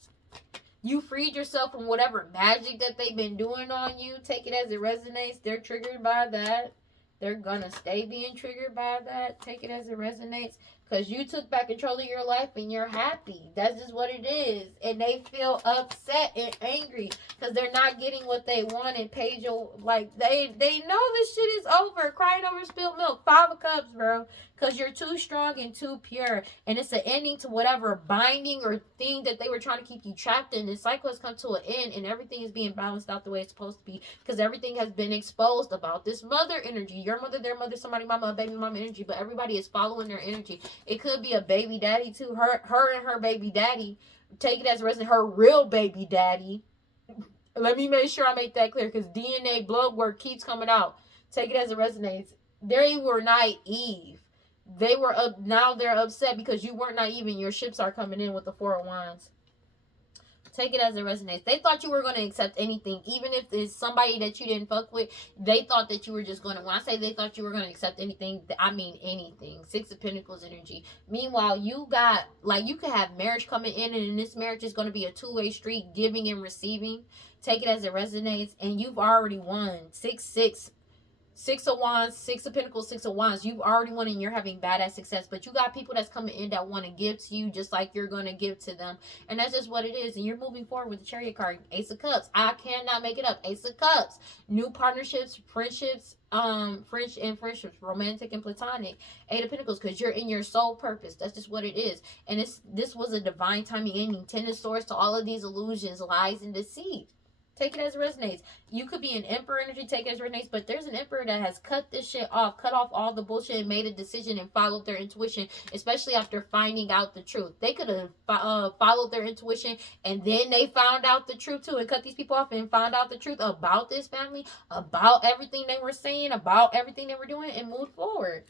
You freed yourself from whatever magic that they've been doing on you. Take it as it resonates. They're triggered by that. They're gonna stay being triggered by that. Take it as it resonates. Because you took back control of your life and you're happy. That's just what it is. And they feel upset and angry because they're not getting what they want. And Page, like, they know this shit is over. Crying over spilled milk. 5 of Cups, bro. Because you're too strong and too pure. And it's an ending to whatever binding or thing that they were trying to keep you trapped in. The cycle has come to an end and everything is being balanced out the way it's supposed to be. Because everything has been exposed about this mother energy. Your mother, their mother, somebody mama, a baby mama energy. But everybody is following their energy. It could be a baby daddy too. Her and her baby daddy. Take it as a resident. Her real baby daddy. Let me make sure I make that clear. Because DNA blood work keeps coming out. Take it as it resonates. They were naive. They were up. Now they're upset because you weren't naive and your ships are coming in with the 4 of Wands. Take it as it resonates. They thought you were going to accept anything. Even if it's somebody that you didn't fuck with, they thought that you were just going to... When I say they thought you were going to accept anything, I mean anything. 6 of Pentacles energy. Meanwhile, you got... Like, you could have marriage coming in, and this marriage is going to be a two-way street, giving and receiving. Take it as it resonates. And you've already won. 6-6. 6 of Wands, 6 of Pentacles, 6 of Wands. You've already won and you're having badass success. But you got people that's coming in that want to give to you just like you're going to give to them. And that's just what it is. And you're moving forward with the Chariot card. Ace of Cups. I cannot make it up. Ace of Cups. New partnerships, friendships, friendships, romantic and platonic. 8 of Pentacles, because you're in your soul purpose. That's just what it is. And this was a divine timing ending. 10 of Swords to all of these illusions, lies, and deceit. Take it as it resonates. You could be an Emperor energy, take it as it resonates, but there's an Emperor that has cut this shit off, cut off all the bullshit and made a decision and followed their intuition, especially after finding out the truth. They could have followed their intuition and then they found out the truth too and cut these people off and found out the truth about this family, about everything they were saying, about everything they were doing, and moved forward.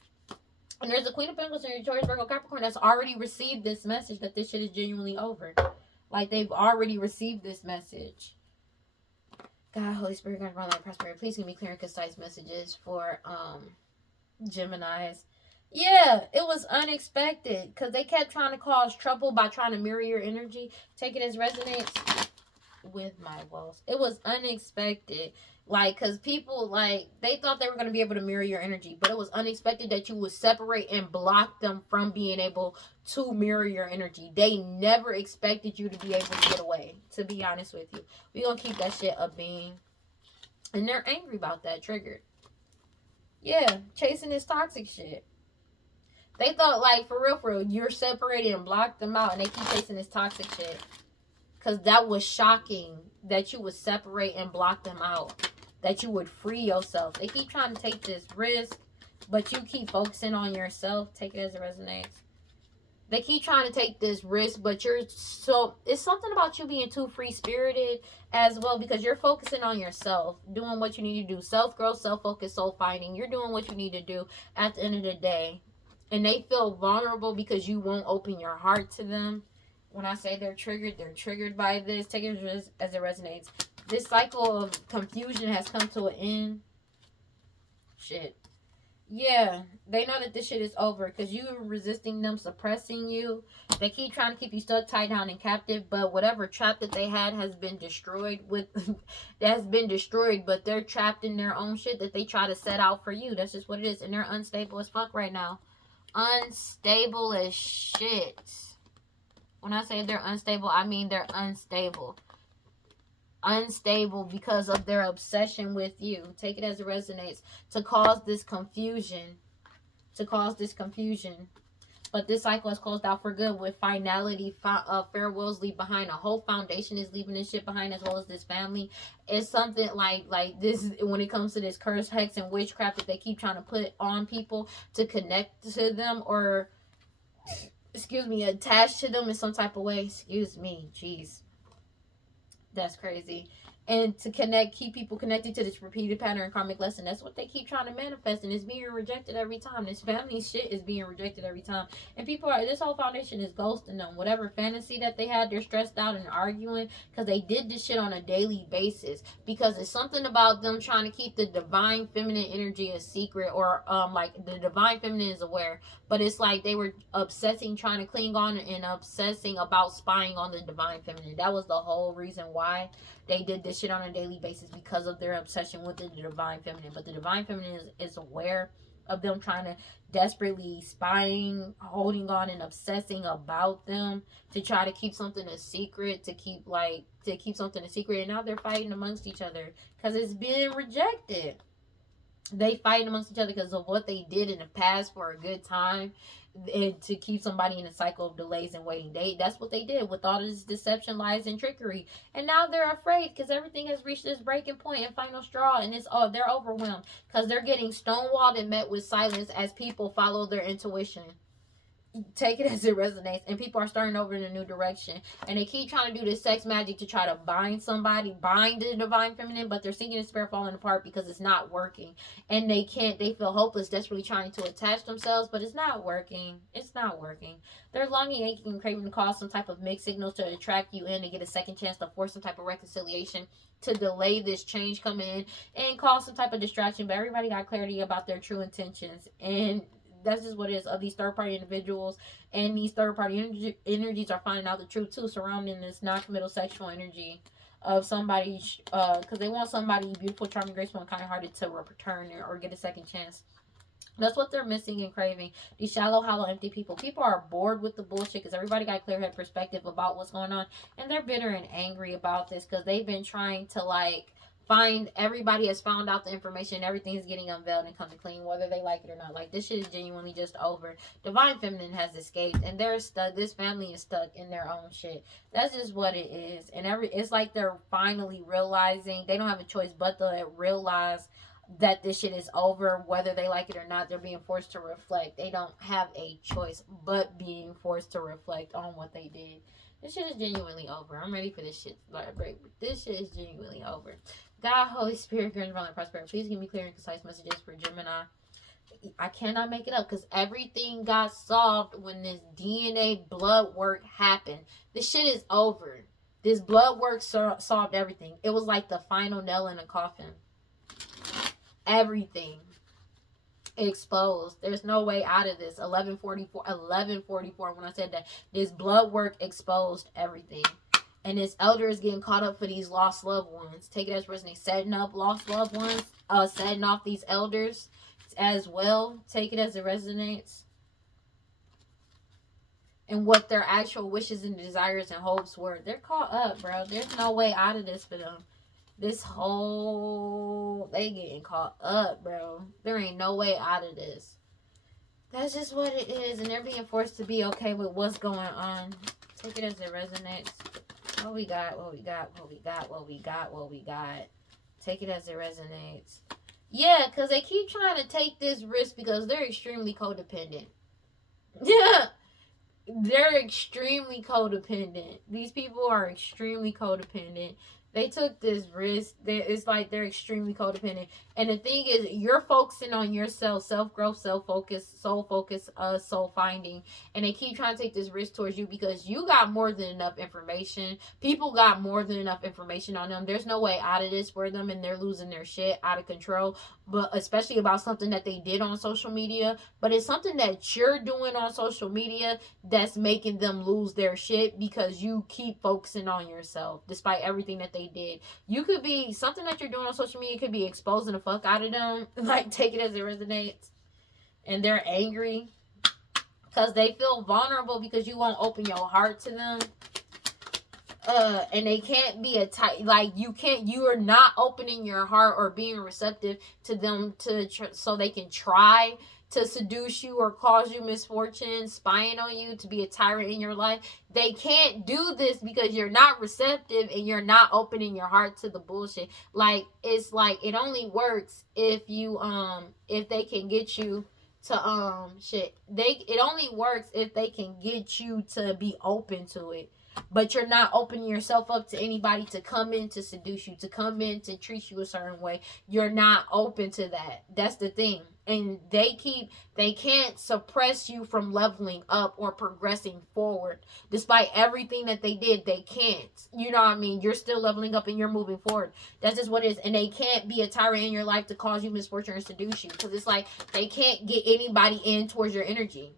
And there's a Queen of Pentacles and Taurus, Virgo, Capricorn that's already received this message that this shit is genuinely over. Like, they've already received this message. God, Holy Spirit, God, Light, Prosperity, please give me clear and concise messages for Geminis. Yeah, it was unexpected because they kept trying to cause trouble by trying to mirror your energy. Take it as resonates with my walls. It was unexpected. Like, because people, like, they thought they were going to be able to mirror your energy, but it was unexpected that you would separate and block them from being able to mirror your energy. They never expected you to be able to get away, to be honest with you. We're going to keep that shit a being. And they're angry about that, triggered. Yeah, chasing this toxic shit. They thought, like, for real, you're separated and blocked them out, and they keep chasing this toxic shit. Because that was shocking that you would separate and block them out. That you would free yourself. They keep trying to take this risk, but you keep focusing on yourself. Take it as it resonates. They keep trying to take this risk, but it's something about you being too free spirited as well, because you're focusing on yourself, doing what you need to do, self growth, self focus, soul finding. You're doing what you need to do at the end of the day, and they feel vulnerable because you won't open your heart to them. When I say they're triggered by this. Take it as it resonates. This cycle of confusion has come to an end. Shit. Yeah, they know that this shit is over because you resisting them, suppressing you. They keep trying to keep you stuck, tied down, and captive. But whatever trap that they had has been destroyed. But they're trapped in their own shit that they try to set out for you. That's just what it is, and they're unstable as fuck right now. Unstable as shit. When I say they're unstable, I mean they're unstable. Unstable because of their obsession with you. Take it as it resonates. To cause this confusion. But this cycle is closed out for good with finality. Farewells leave behind. A whole foundation is leaving this shit behind, as well as this family. It's something like this when it comes to this curse, hex, and witchcraft that they keep trying to put on people to connect to them, or attach to them in some type of way. Jeez. That's crazy. And to keep people connected to this repeated pattern karmic lesson. That's what they keep trying to manifest, and it's being rejected every time. This family shit is being rejected every time. And this whole foundation is ghosting them. Whatever fantasy that they had, they're stressed out and arguing because they did this shit on a daily basis. Because it's something about them trying to keep the divine feminine energy a secret, or the divine feminine is aware, but it's like they were obsessing, trying to cling on and obsessing about spying on the divine feminine. That was the whole reason why they did this shit on a daily basis, because of their obsession with the divine feminine. But the divine feminine is aware of them trying to desperately spying, holding on, and obsessing about them to try to keep something a secret, to keep something a secret. And now they're fighting amongst each other because it's being rejected. They fight amongst each other because of what they did in the past for a good time, and to keep somebody in a cycle of delays and waiting. That's what they did with all this deception, lies, and trickery. And now they're afraid because everything has reached this breaking point and final straw, and they're overwhelmed because they're getting stonewalled and met with silence as people follow their intuition. Take it as it resonates. And people are starting over in a new direction, and they keep trying to do this sex magic to try to bind the divine feminine, but they're sinking in spirit, falling apart because it's not working, and they feel hopeless, desperately trying to attach themselves, but it's not working. They're longing, aching, and craving to cause some type of mixed signals to attract you in, to get a second chance, to force some type of reconciliation, to delay this change coming in and cause some type of distraction. But everybody got clarity about their true intentions, and that's just what it is, of these third-party individuals. And these third-party energies are finding out the truth too, surrounding this non-committal sexual energy of somebody, because they want somebody beautiful, charming, graceful, and kind-hearted to return or get a second chance. That's what they're missing and craving. These shallow, hollow, empty people. People are bored with the bullshit because everybody got clear-head perspective about what's going on, and they're bitter and angry about this because they've been trying to everybody has found out the information, everything's getting unveiled and come to clean, whether they like it or not. This shit is genuinely just over. Divine feminine has escaped, and they're stuck. This family is stuck in their own shit. That's just what it is. And it's like they're finally realizing they don't have a choice but to realize that this shit is over, whether they like it or not. They're being forced to reflect. They don't have a choice but being forced to reflect on what they did. This shit is genuinely over. I'm ready for this shit to vibrate. This shit is genuinely over. God, Holy Spirit, grant and prosperity. Please give me clear and concise messages for Gemini. I cannot make it up because everything got solved when this DNA blood work happened. This shit is over. This blood work solved everything. It was like the final nail in the coffin. Everything exposed. There's no way out of this. 1144 when I said that. This blood work exposed everything. And this elder is getting caught up for these lost loved ones. Take it as resonating. Setting up lost loved ones. Setting off these elders as well. Take it as it resonates. And what their actual wishes and desires and hopes were. They're caught up, bro. There's no way out of this for them. They getting caught up, bro. There ain't no way out of this. That's just what it is. And they're being forced to be okay with what's going on. Take it as it resonates. What we got. Take it as it resonates. Yeah, because they keep trying to take this risk because they're extremely codependent. Yeah. they're extremely codependent. These people are extremely codependent. They took this risk. It's like they're extremely codependent. And the thing is, you're focusing on yourself, self-growth, self-focus, soul focus, soul finding. And they keep trying to take this risk towards you because you got more than enough information. People got more than enough information on them. There's no way out of this for them, and they're losing their shit out of control. But especially about something that they did on social media. But it's something that you're doing on social media that's making them lose their shit because you keep focusing on yourself despite everything that they did. You could be something that you're doing on social media could be exposing the fuck out of them, like take it as it resonates, and they're angry because they feel vulnerable because you won't open your heart to them. And they can't be a type, like you are not opening your heart or being receptive to them so they can try to seduce you or cause you misfortune, spying on you to be a tyrant in your life. They can't do this because you're not receptive and you're not opening your heart to the bullshit. Like, it's like it only works if you if they can get you to it only works if they can get you to be open to it. But you're not opening yourself up to anybody to come in to seduce you, to come in to treat you a certain way. You're not open to that. That's the thing. And they can't suppress you from leveling up or progressing forward. Despite everything that they did, they can't. You know what I mean? You're still leveling up and you're moving forward. That's just what it is. And they can't be a tyrant in your life to cause you misfortune or seduce you. Because it's like they can't get anybody in towards your energy.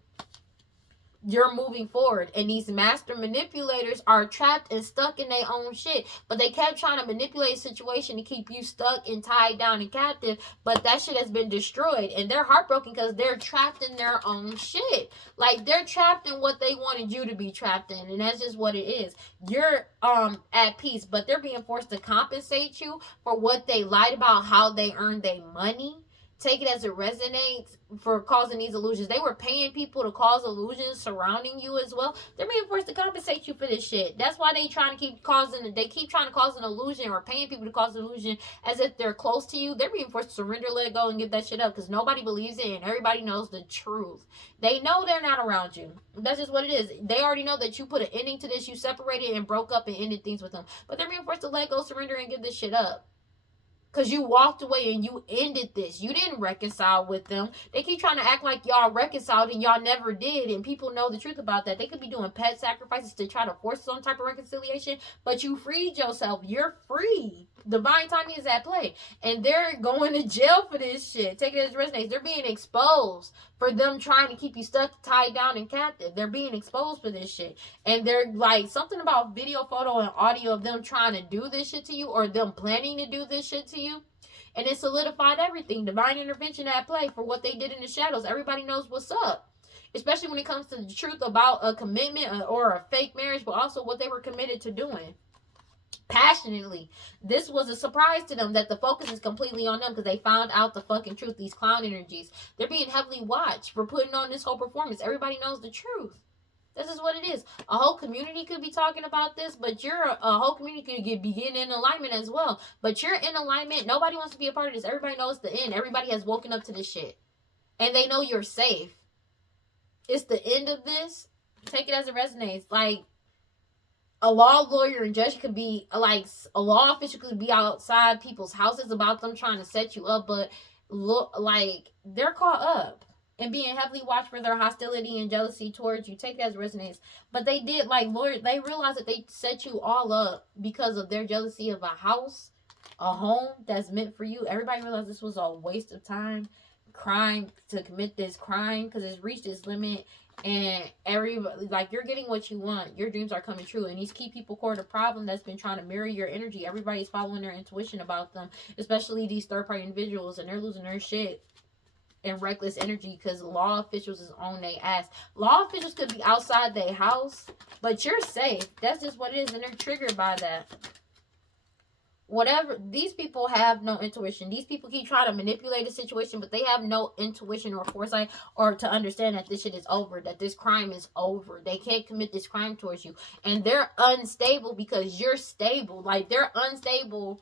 You're moving forward, and these master manipulators are trapped and stuck in their own shit, but they kept trying to manipulate a situation to keep you stuck and tied down and captive, but that shit has been destroyed, and they're heartbroken because they're trapped in their own shit. Like, they're trapped in what they wanted you to be trapped in, and that's just what it is. You're at peace, but they're being forced to compensate you for what they lied about, how they earned their money. Take it as it resonates for causing these illusions. They were paying people to cause illusions surrounding you as well. They're being forced to compensate you for this shit. That's why they keep trying to cause an illusion or paying people to cause an illusion as if they're close to you. They're being forced to surrender, let go, and give that shit up because nobody believes it and everybody knows the truth. They know they're not around you. That's just what it is. They already know that you put an ending to this. You separated and broke up and ended things with them. But they're being forced to let go, surrender, and give this shit up. Because you walked away and you ended this. You didn't reconcile with them. They keep trying to act like y'all reconciled and y'all never did. And people know the truth about that. They could be doing pet sacrifices to try to force some type of reconciliation. But you freed yourself. You're free. Divine timing is at play. And they're going to jail for this shit. Take it as it resonates. They're being exposed for them trying to keep you stuck, tied down, and captive. They're being exposed for this shit. And they're like, something about video, photo, and audio of them trying to do this shit to you or them planning to do this shit to you. And it solidified everything. Divine intervention at play for what they did in the shadows. Everybody knows what's up. Especially when it comes to the truth about a commitment or a fake marriage, but also what they were committed to doing. Passionately. This was a surprise to them that the focus is completely on them because they found out the fucking truth. These clown energies. They're being heavily watched for putting on this whole performance. Everybody knows the truth. This is what it is. A whole community could be talking about this, but a whole community could be getting in alignment as well. But you're in alignment. Nobody wants to be a part of this. Everybody knows the end. Everybody has woken up to this shit. And they know you're safe. It's the end of this. Take it as it resonates. Like, a law lawyer and judge could be, like, a law official could be outside people's houses about them trying to set you up, but look, like, they're caught up and being heavily watched for their hostility and jealousy towards you. Take that as resonates. But they did, like, lawyers, they realized that they set you all up because of their jealousy of a house, a home that's meant for you. Everybody realized this was a waste of time, crime, to commit this crime because it's reached its limit. And everybody, like, you're getting what you want. Your dreams are coming true. And these key people core a problem that's been trying to mirror your energy. Everybody's following their intuition about them, especially these third-party individuals, and they're losing their shit and reckless energy because law officials is on their ass. Law officials could be outside their house, but you're safe. That's just what it is, and they're triggered by that. Whatever, these people have no intuition. These people keep trying to manipulate a situation, but they have no intuition or foresight or to understand that this shit is over, that this crime is over. They can't commit this crime towards you. And they're unstable because you're stable. Like, they're unstable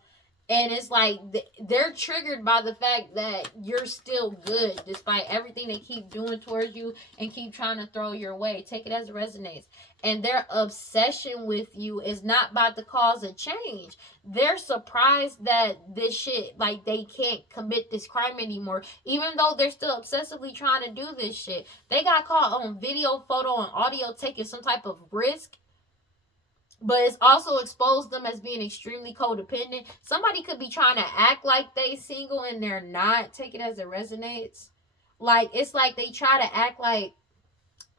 And it's like they're triggered by the fact that you're still good despite everything they keep doing towards you and keep trying to throw your way. Take it as it resonates. And their obsession with you is not about to cause a change. They're surprised that this shit, like, they can't commit this crime anymore, even though they're still obsessively trying to do this shit. They got caught on video, photo, and audio taking some type of risk, but it's also exposed them as being extremely codependent. Somebody could be trying to act like they single and they're not. Take it as it resonates. Like, it's like they try to act like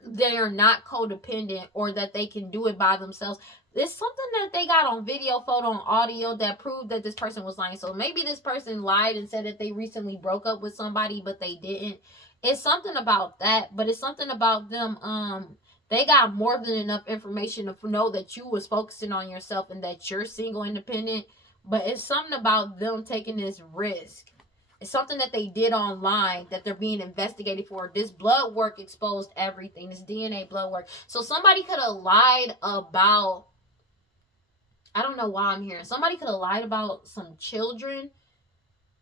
they are not codependent or that they can do it by themselves. There's something that they got on video, photo, and audio that proved that this person was lying. So maybe this person lied and said that they recently broke up with somebody, but they didn't. It's something about that, but it's something about them, they got more than enough information to know that you was focusing on yourself and that you're single, independent. But it's something about them taking this risk. It's something that they did online that they're being investigated for. This blood work exposed everything. This DNA blood work. So somebody could have lied about, I don't know why I'm here. Somebody could have lied about some children,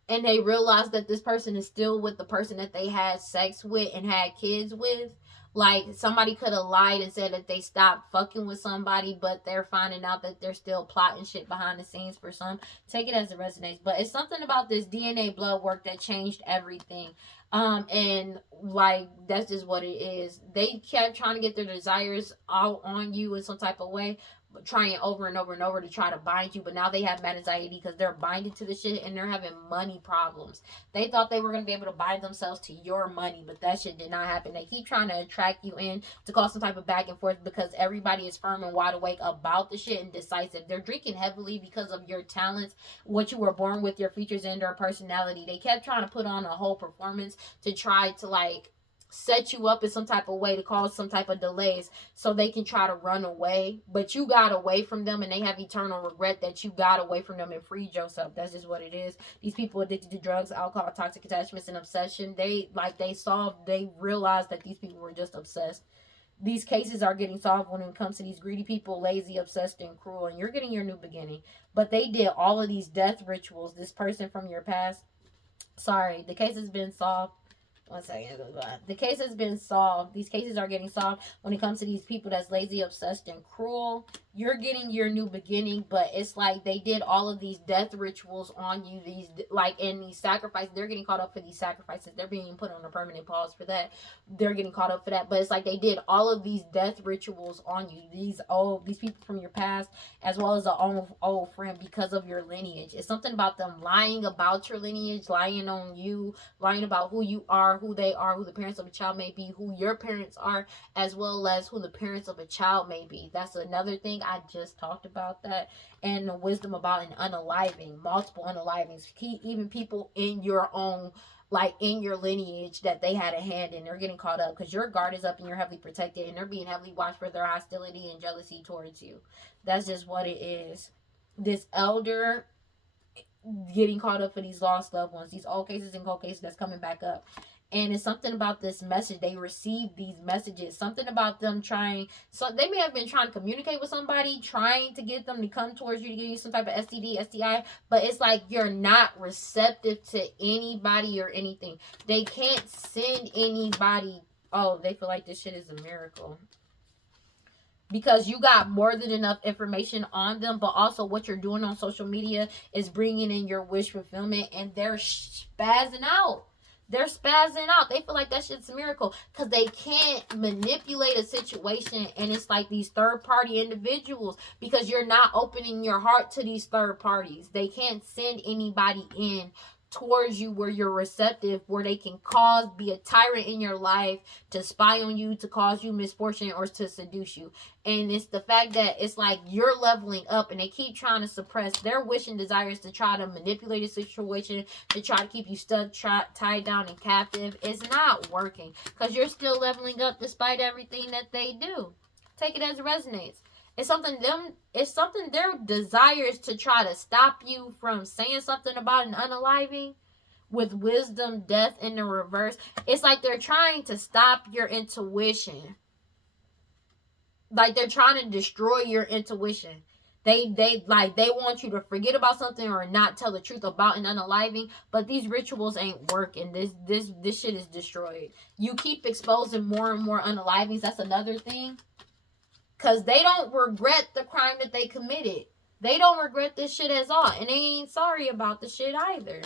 and they realized that this person is still with the person that they had sex with and had kids with. Like, somebody could have lied and said that they stopped fucking with somebody, but they're finding out that they're still plotting shit behind the scenes for some. Take it as it resonates. But it's something about this DNA blood work that changed everything. And, like, that's just what it is. They kept trying to get their desires out on you in some type of way, trying over and over and over to try to bind you, but now they have mad anxiety because they're binded to the shit and they're having money problems. They thought they were going to be able to bind themselves to your money, but that shit did not happen. They keep trying to attract you in to cause some type of back and forth because everybody is firm and wide awake about the shit and decisive. They're drinking heavily because of your talents, what you were born with, your features and your personality. They kept trying to put on a whole performance to try to, like, set you up in some type of way to cause some type of delays so they can try to run away, but you got away from them and they have eternal regret that you got away from them and freed yourself. That's just what it is. These people addicted to drugs, alcohol, toxic attachments, and obsession, they realized that these people were just obsessed. These cases are getting solved when it comes to these greedy people, lazy, obsessed, and cruel, and you're getting your new beginning. But they did all of these death rituals. This person from your past, sorry, the case has been solved. One second. The case has been solved. These cases are getting solved when it comes to these people that's lazy, obsessed, and cruel. You're getting your new beginning, but it's like they did all of these death rituals on you. These, like, in these sacrifices, they're getting caught up for these sacrifices. They're being put on a permanent pause for that. They're getting caught up for that. But it's like they did all of these death rituals on you. These people from your past, as well as an old friend, because of your lineage. It's something about them lying about your lineage, lying on you, lying about who you are, who they are, who the parents of a child may be, who your parents are, as well as who the parents of a child may be. That's another thing. I just talked about that. And the wisdom about an unaliving, multiple unalivings, even people in your own, like, in your lineage that they had a hand in. They're getting caught up because your guard is up and you're heavily protected, and they're being heavily watched for their hostility and jealousy towards you. That's just what it is. This elder getting caught up for these lost loved ones, these old cases and cold cases that's coming back up. And it's something about this message. They received these messages. Something about them trying. So they may have been trying to communicate with somebody, trying to get them to come towards you to give you some type of STD, STI. But it's like you're not receptive to anybody or anything. They can't send anybody. Oh, they feel like this shit is a miracle. Because you got more than enough information on them, but also what you're doing on social media is bringing in your wish fulfillment, and they're spazzing out. They're spazzing out. They feel like that shit's a miracle because they can't manipulate a situation, and it's like these third-party individuals because you're not opening your heart to these third parties. They can't send anybody in towards you where you're receptive, where they can be a tyrant in your life, to spy on you, to cause you misfortune, or to seduce you. And it's the fact that it's like you're leveling up, and they keep trying to suppress their wish and desires to try to manipulate a situation, to try to keep you stuck, tied down, and captive. It's not working because you're still leveling up despite everything that they do. Take it as it resonates. It's something their desire is to try to stop you from saying something about an unaliving with wisdom, death in the reverse. It's like they're trying to stop your intuition. Like they're trying to destroy your intuition. They want you to forget about something or not tell the truth about an unaliving, but these rituals ain't working. This shit is destroyed. You keep exposing more and more unalivings. That's another thing. Cause they don't regret the crime that they committed. They don't regret this shit at all. And they ain't sorry about the shit either.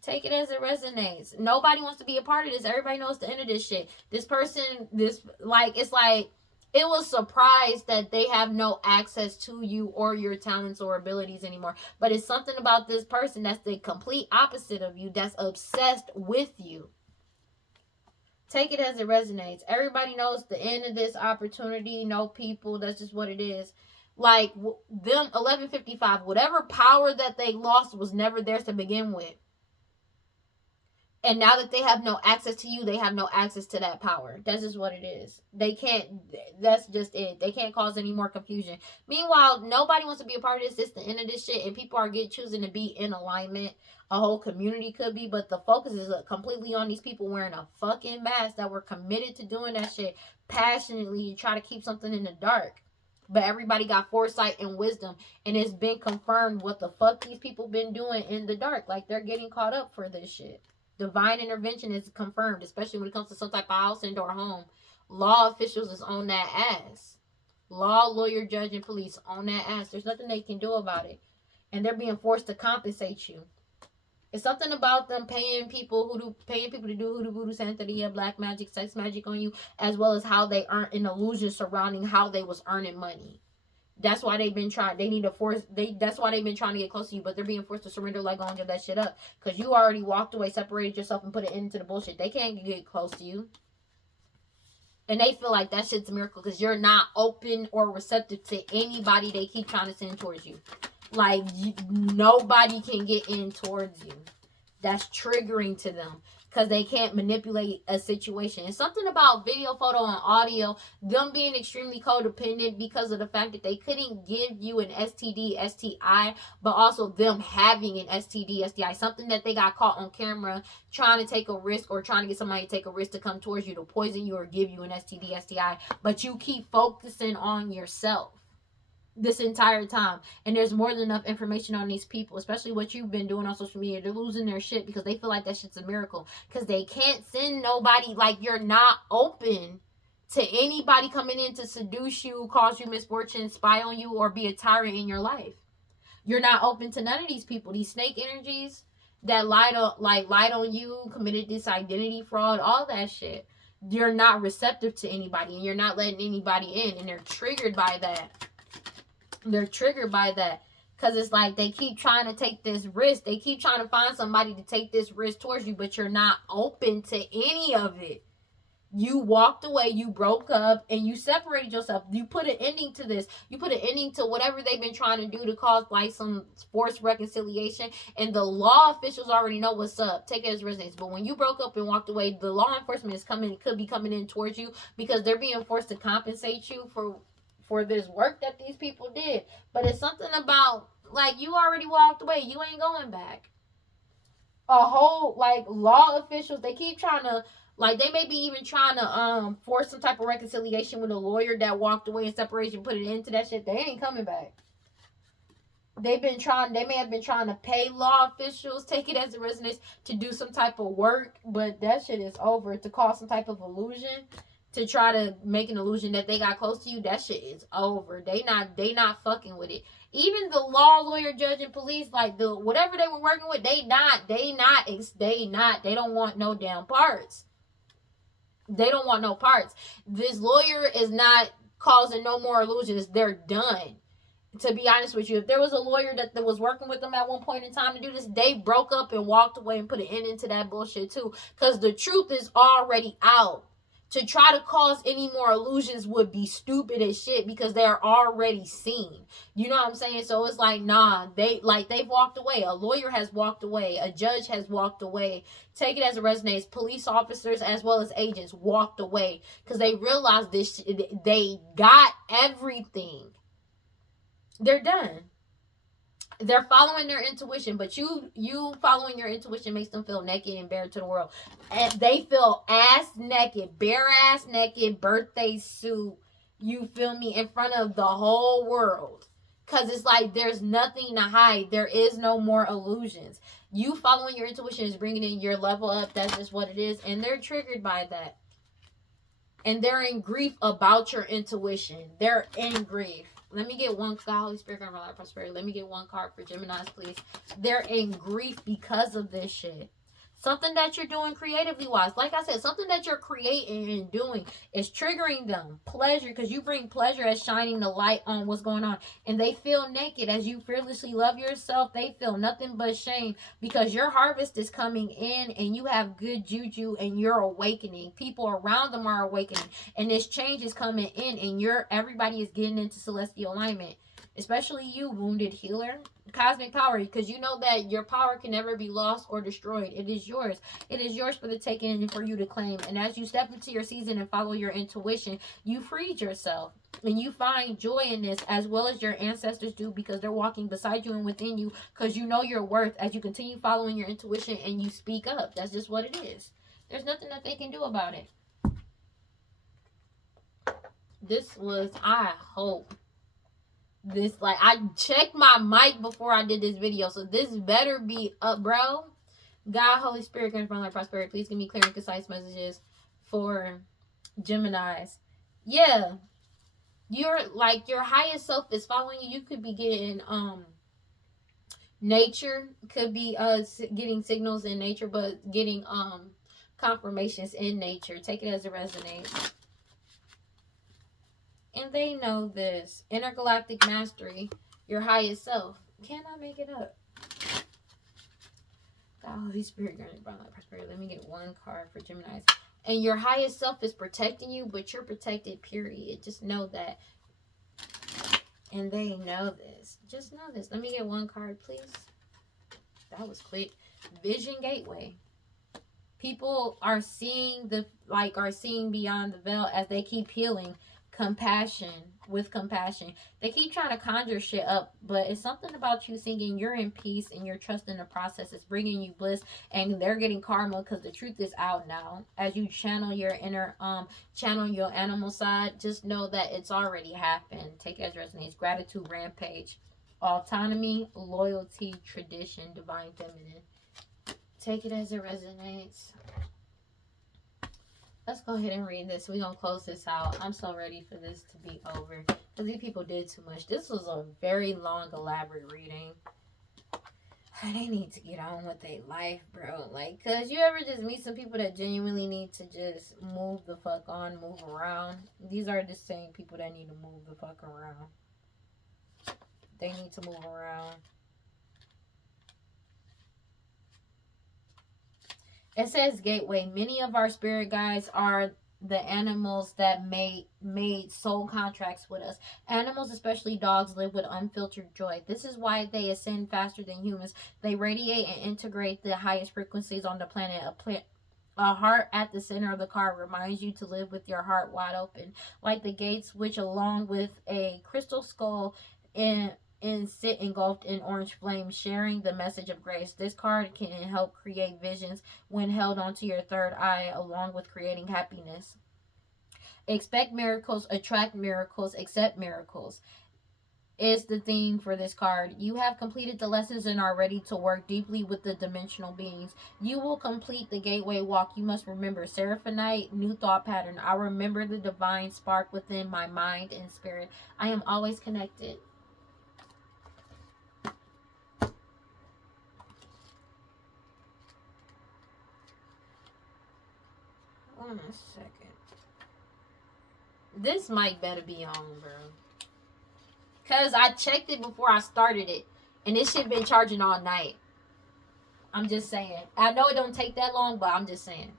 Take it as it resonates. Nobody wants to be a part of this. Everybody knows the end of this shit. This person, it's like, it was surprised that they have no access to you or your talents or abilities anymore. But it's something about this person that's the complete opposite of you, that's obsessed with you. Take it as it resonates. Everybody knows the end of this opportunity. No people. That's just what it is. Like, them 1155, whatever power that they lost was never theirs to begin with. And now that they have no access to you, they have no access to that power. That's just what it is. They can't, that's just it. They can't cause any more confusion. Meanwhile, nobody wants to be a part of this. It's the end of this shit. And people are choosing to be in alignment. A whole community could be. But the focus is completely on these people wearing a fucking mask that were committed to doing that shit passionately and try to keep something in the dark. But everybody got foresight and wisdom. And it's been confirmed what the fuck these people been doing in the dark. Like, they're getting caught up for this shit. Divine intervention is confirmed, especially when it comes to some type of house and or home. Law officials is on that ass. Law, lawyer, judge, and police on that ass. There's nothing they can do about it. And they're being forced to compensate you. It's something about them paying people to do hoodoo, voodoo, santeria, black magic, sex magic on you, as well as how they earn an illusion surrounding how they was earning money. That's why they've been trying. That's why they've been trying to get close to you, but they're being forced to surrender, let go, and give that shit up. Because you already walked away, separated yourself, and put it into the bullshit. They can't get close to you. And they feel like that shit's a miracle because you're not open or receptive to anybody they keep trying to send towards you. Like, nobody can get in towards you. That's triggering to them. Because they can't manipulate a situation. It's something about video, photo, and audio, them being extremely codependent because of the fact that they couldn't give you an STD, STI, but also them having an STD, STI. Something that they got caught on camera trying to take a risk or trying to get somebody to take a risk to come towards you to poison you or give you an STD, STI. But you keep focusing on yourself this entire time. And there's more than enough information on these people, especially what you've been doing on social media. They're losing their shit because they feel like that shit's a miracle. Because they can't send nobody, like, you're not open to anybody coming in to seduce you, cause you misfortune, spy on you, or be a tyrant in your life. You're not open to none of these people. These snake energies that lied on you, committed this identity fraud, all that shit. You're not receptive to anybody, and you're not letting anybody in, and they're triggered by that. They're triggered by that because it's like they keep trying to take this risk. They keep trying to find somebody to take this risk towards you, but you're not open to any of it. You walked away, you broke up, and you separated yourself. You put an ending to this. You put an ending to whatever they've been trying to do to cause like some forced reconciliation. And the law officials already know what's up. Take it as resonates. But when you broke up and walked away, the law enforcement could be coming in towards you because they're being forced to compensate you for this work that these people did. But it's something about, like, you already walked away. You ain't going back. A whole, like, law officials, they keep trying to, like, they may be even trying to force some type of reconciliation with a lawyer that walked away in separation, put it into that shit. They ain't coming back. They may have been trying to pay law officials, take it as a residence, to do some type of work, but that shit is over. To cause some type of illusion, to try to make an illusion that they got close to you, that shit is over. They not fucking with it. Even the law, lawyer, judge, and police, like the whatever they were working with, they don't want no damn parts. They don't want no parts. This lawyer is not causing no more illusions. They're done. To be honest with you, if there was a lawyer that was working with them at one point in time to do this, they broke up and walked away and put an end into that bullshit too. Because the truth is already out. To try to cause any more illusions would be stupid as shit because they're already seen. You know what I'm saying? So it's like, nah, they've walked away. A lawyer has walked away. A judge has walked away. Take it as it resonates. Police officers as well as agents walked away because they realized this. They got everything. They're done. They're following their intuition, but you following your intuition makes them feel naked and bare to the world. And they feel ass naked, bare ass naked, birthday suit, you feel me, in front of the whole world. Because it's like there's nothing to hide. There is no more illusions. You following your intuition is bringing in your level up. That's just what it is. And they're triggered by that. And they're in grief about your intuition. They're in grief. Let me get one. God, Holy Spirit, God, life, prosperity. Let me get one card for Geminis, please. They're in grief because of this shit. Something that you're doing creatively wise. Like I said, something that you're creating and doing is triggering them. Pleasure, because you bring pleasure as shining the light on what's going on. And they feel naked as you fearlessly love yourself. They feel nothing but shame because your harvest is coming in and you have good juju and you're awakening. People around them are awakening. And this change is coming in and everybody is getting into celestial alignment. Especially you, wounded healer. Cosmic power, because you know that your power can never be lost or destroyed. It is yours. It is yours for the taking and for you to claim. And as you step into your season and follow your intuition, you freed yourself. And you find joy in this as well as your ancestors do because they're walking beside you and within you because you know your worth as you continue following your intuition and you speak up. That's just what it is. There's nothing that they can do about it. This was, I hope. This, like, I checked my mic before I did this video, so this better be up, bro. God, Holy Spirit, grant my life, prosperity. Please give me clear and concise messages for Geminis. Yeah, you're like your highest self is following you. You could be getting nature, could be getting signals in nature, but getting confirmations in nature. Take it as it resonates. And they know this. Intergalactic mastery, your highest self. Can I make it up? God, Holy Spirit, grant my life, prosperity. Let me get one card for Geminis. And your highest self is protecting you, but you're protected, period. Just know that. And they know this. Just know this. Let me get one card, please. That was quick. Vision gateway. People are seeing are seeing beyond the veil as they keep healing. Compassion. They keep trying to conjure shit up, but it's something about you singing you're in peace and you're trusting the process. It's bringing you bliss and they're getting karma because the truth is out now. As you channel your inner channel your animal side, just know that it's already happened. Take it as resonates. Gratitude rampage. Autonomy, loyalty, tradition, divine feminine. Take it as it resonates. Let's go ahead and read this. We're going to close this out. I'm so ready for this to be over. Because these people did too much. This was a very long, elaborate reading. They need to get on with their life, bro. Like, because you ever just meet some people that genuinely need to just move the fuck on, move around. These are the same people that need to move the fuck around. They need to move around. It says gateway. Many of our spirit guides are the animals that made soul contracts with us. Animals, especially dogs, live with unfiltered joy. This is why they ascend faster than humans. They radiate and integrate the highest frequencies on the planet. A heart at the center of the card reminds you to live with your heart wide open. Like the gates, which along with a crystal skull and sit engulfed in orange flame, sharing the message of grace. This card can help create visions when held onto your third eye, along with creating happiness. Expect miracles, attract miracles, accept miracles is the theme for this card. You have completed the lessons and are ready to work deeply with the dimensional beings. You will complete the gateway walk. You must remember Seraphonite, new thought pattern. I remember the divine spark within my mind and spirit. I am always connected. Hold on a second. This mic better be on, bro. Because I checked it before I started it. And this shit been charging all night. I'm just saying. I know it don't take that long, but I'm just saying.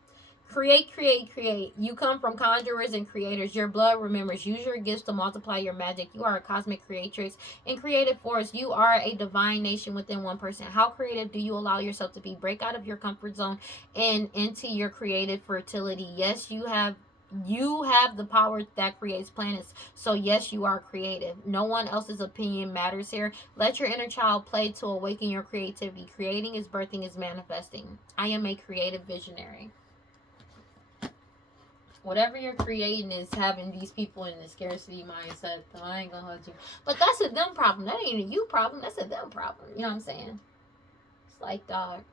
Create, create, create. You come from conjurers and creators. Your blood remembers. Use your gifts to multiply your magic. You are a cosmic creatrix and creative force. You are a divine nation within one person. How creative do you allow yourself to be? Break out of your comfort zone and into your creative fertility. Yes, you have the power that creates planets. So yes, you are creative. No one else's opinion matters here. Let your inner child play to awaken your creativity. Creating is birthing is manifesting. I am a creative visionary. Whatever you're creating is having these people in the scarcity mindset. So I ain't gonna hold you. But that's a them problem. That ain't a you problem. That's a them problem. You know what I'm saying? It's like, dog.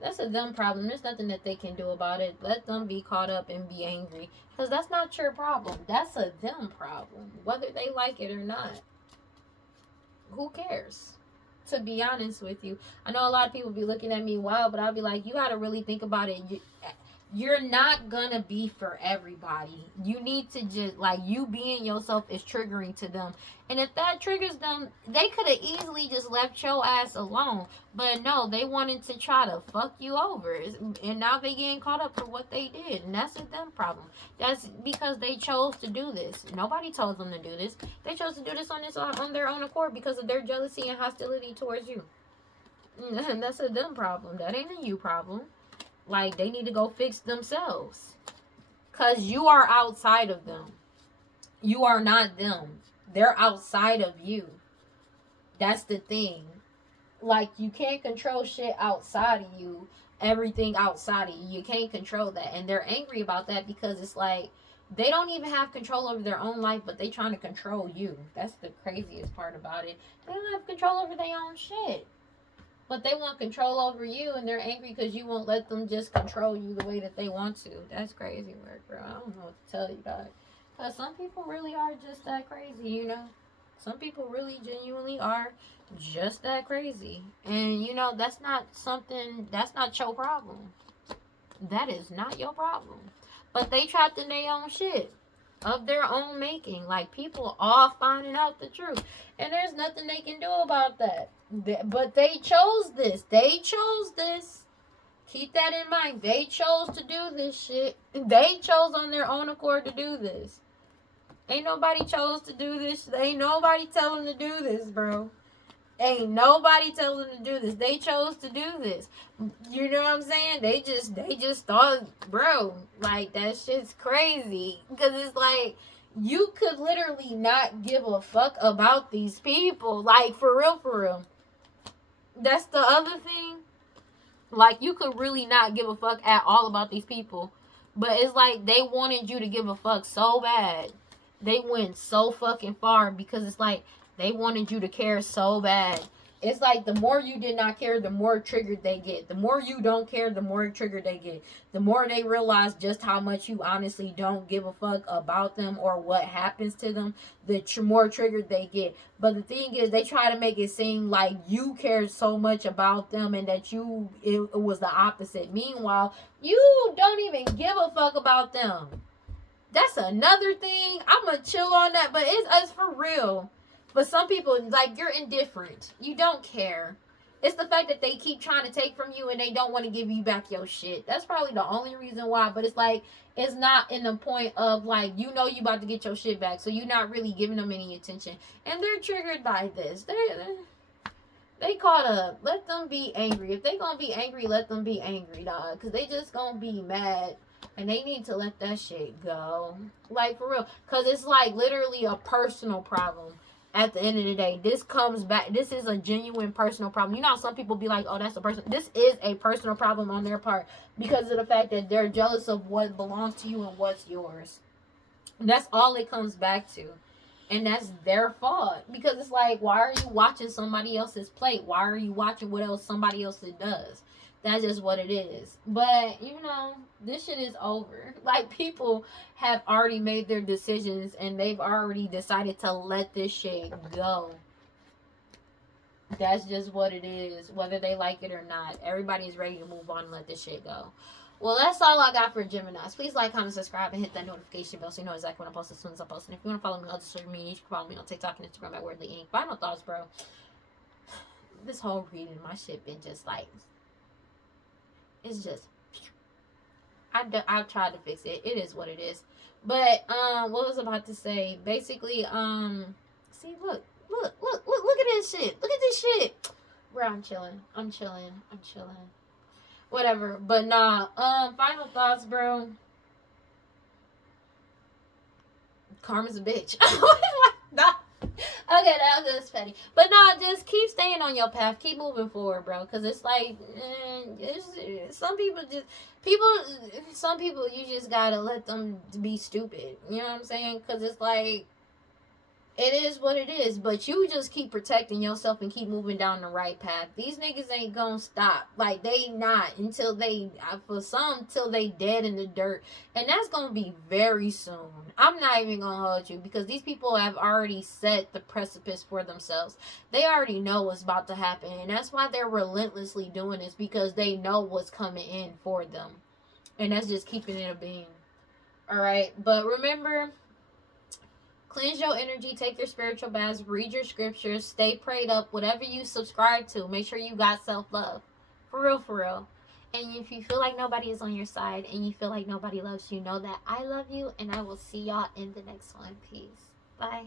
That's a them problem. There's nothing that they can do about it. Let them be caught up and be angry. Because that's not your problem. That's a them problem. Whether they like it or not. Who cares? To be honest with you. I know a lot of people be looking at me wild, but I'll be like, you got to really think about it. You're not gonna be for everybody. You need to just, like, you being yourself is triggering to them. And if that triggers them, they could have easily just left your ass alone. But no, they wanted to try to fuck you over. And now they getting caught up for what they did. And that's a them problem. That's because they chose to do this. Nobody told them to do this. They chose to do this on their own accord because of their jealousy and hostility towards you. And that's a them problem. That ain't a you problem. Like, they need to go fix themselves. Because you are outside of them. You are not them. They're outside of you. That's the thing. Like, you can't control shit outside of you. Everything outside of you. You can't control that. And they're angry about that because it's like, they don't even have control over their own life, but they trying to control you. That's the craziest part about it. They don't have control over their own shit. But they want control over you, and they're angry because you won't let them just control you the way that they want to. That's crazy work, bro. I don't know what to tell you, dog. Because some people really are just that crazy, you know? Some people really genuinely are just that crazy. And, you know, that's not your problem. That is not your problem. But they trapped in their own shit. Of their own making. Like, people all finding out the truth. And there's nothing they can do about that. But they chose this. They chose this. Keep that in mind. They chose to do this shit. They chose on their own accord to do this. Ain't nobody chose to do this. Ain't nobody tell them to do this, bro. Ain't nobody tell them to do this. They chose to do this. You know what I'm saying? They just thought, bro, like, that shit's crazy. Because it's like, you could literally not give a fuck about these people. Like, for real, for real. That's the other thing. Like, you could really not give a fuck at all about these people. But it's like, they wanted you to give a fuck so bad. They went so fucking far because it's like, they wanted you to care so bad. It's like, the more you did not care, the more triggered they get. The more you don't care, the more triggered they get. The more they realize just how much you honestly don't give a fuck about them or what happens to them, the more triggered they get. But the thing is, they try to make it seem like you care so much about them and that it was the opposite. Meanwhile, you don't even give a fuck about them. That's another thing. I'm going to chill on that, but it's for real. But some people, like, you're indifferent. You don't care. It's the fact that they keep trying to take from you and they don't want to give you back your shit. That's probably the only reason why. But it's like, it's not in the point of, like, you know you about to get your shit back. So you're not really giving them any attention. And they're triggered by this. They caught up. Let them be angry. If they gonna be angry, let them be angry, dog. Because they just gonna be mad. And they need to let that shit go. Like, for real. Because it's, like, literally a personal problem. At the end of the day, this comes back. This is a genuine personal problem. You know how some people be like, oh, that's a person. This is a personal problem on their part because of the fact that they're jealous of what belongs to you and what's yours. And that's all it comes back to. And that's their fault. Because it's like, why are you watching somebody else's plate? Why are you watching what else somebody else does? That's just what it is. But, you know, this shit is over. Like, people have already made their decisions and they've already decided to let this shit go. That's just what it is. Whether they like it or not. Everybody is ready to move on and let this shit go. Well, that's all I got for Geminis. Please like, comment, subscribe, and hit that notification bell so you know exactly when I post as soon as I post. And if you want to follow me on other social media, you can follow me on TikTok and Instagram at WeirdLee. Final thoughts, bro. This whole reading, my shit been just like... It's just, I've tried to fix it. It is what it is. But, what was I about to say? Basically, see, look at this shit. Look at this shit. Bro, I'm chilling. Whatever. But, nah, final thoughts, bro. Karma's a bitch. Nah. Okay, that was just petty. But no, just keep staying on your path. Keep moving forward, bro. Because it's like, some people just, some people, you just gotta let them be stupid. You know what I'm saying? Because it's like, it is what it is, but you just keep protecting yourself and keep moving down the right path. These niggas ain't gonna stop. Like, they not until they, for some, till they dead in the dirt. And that's gonna be very soon. I'm not even gonna hold you, because these people have already set the precipice for themselves. They already know what's about to happen, and that's why they're relentlessly doing this, because they know what's coming in for them. And that's just keeping it a being. Alright, but remember, cleanse your energy, take your spiritual baths, read your scriptures, stay prayed up, whatever you subscribe to. Make sure you got self-love. For real, for real. And if you feel like nobody is on your side and you feel like nobody loves you, know that I love you, and I will see y'all in the next one. Peace. Bye.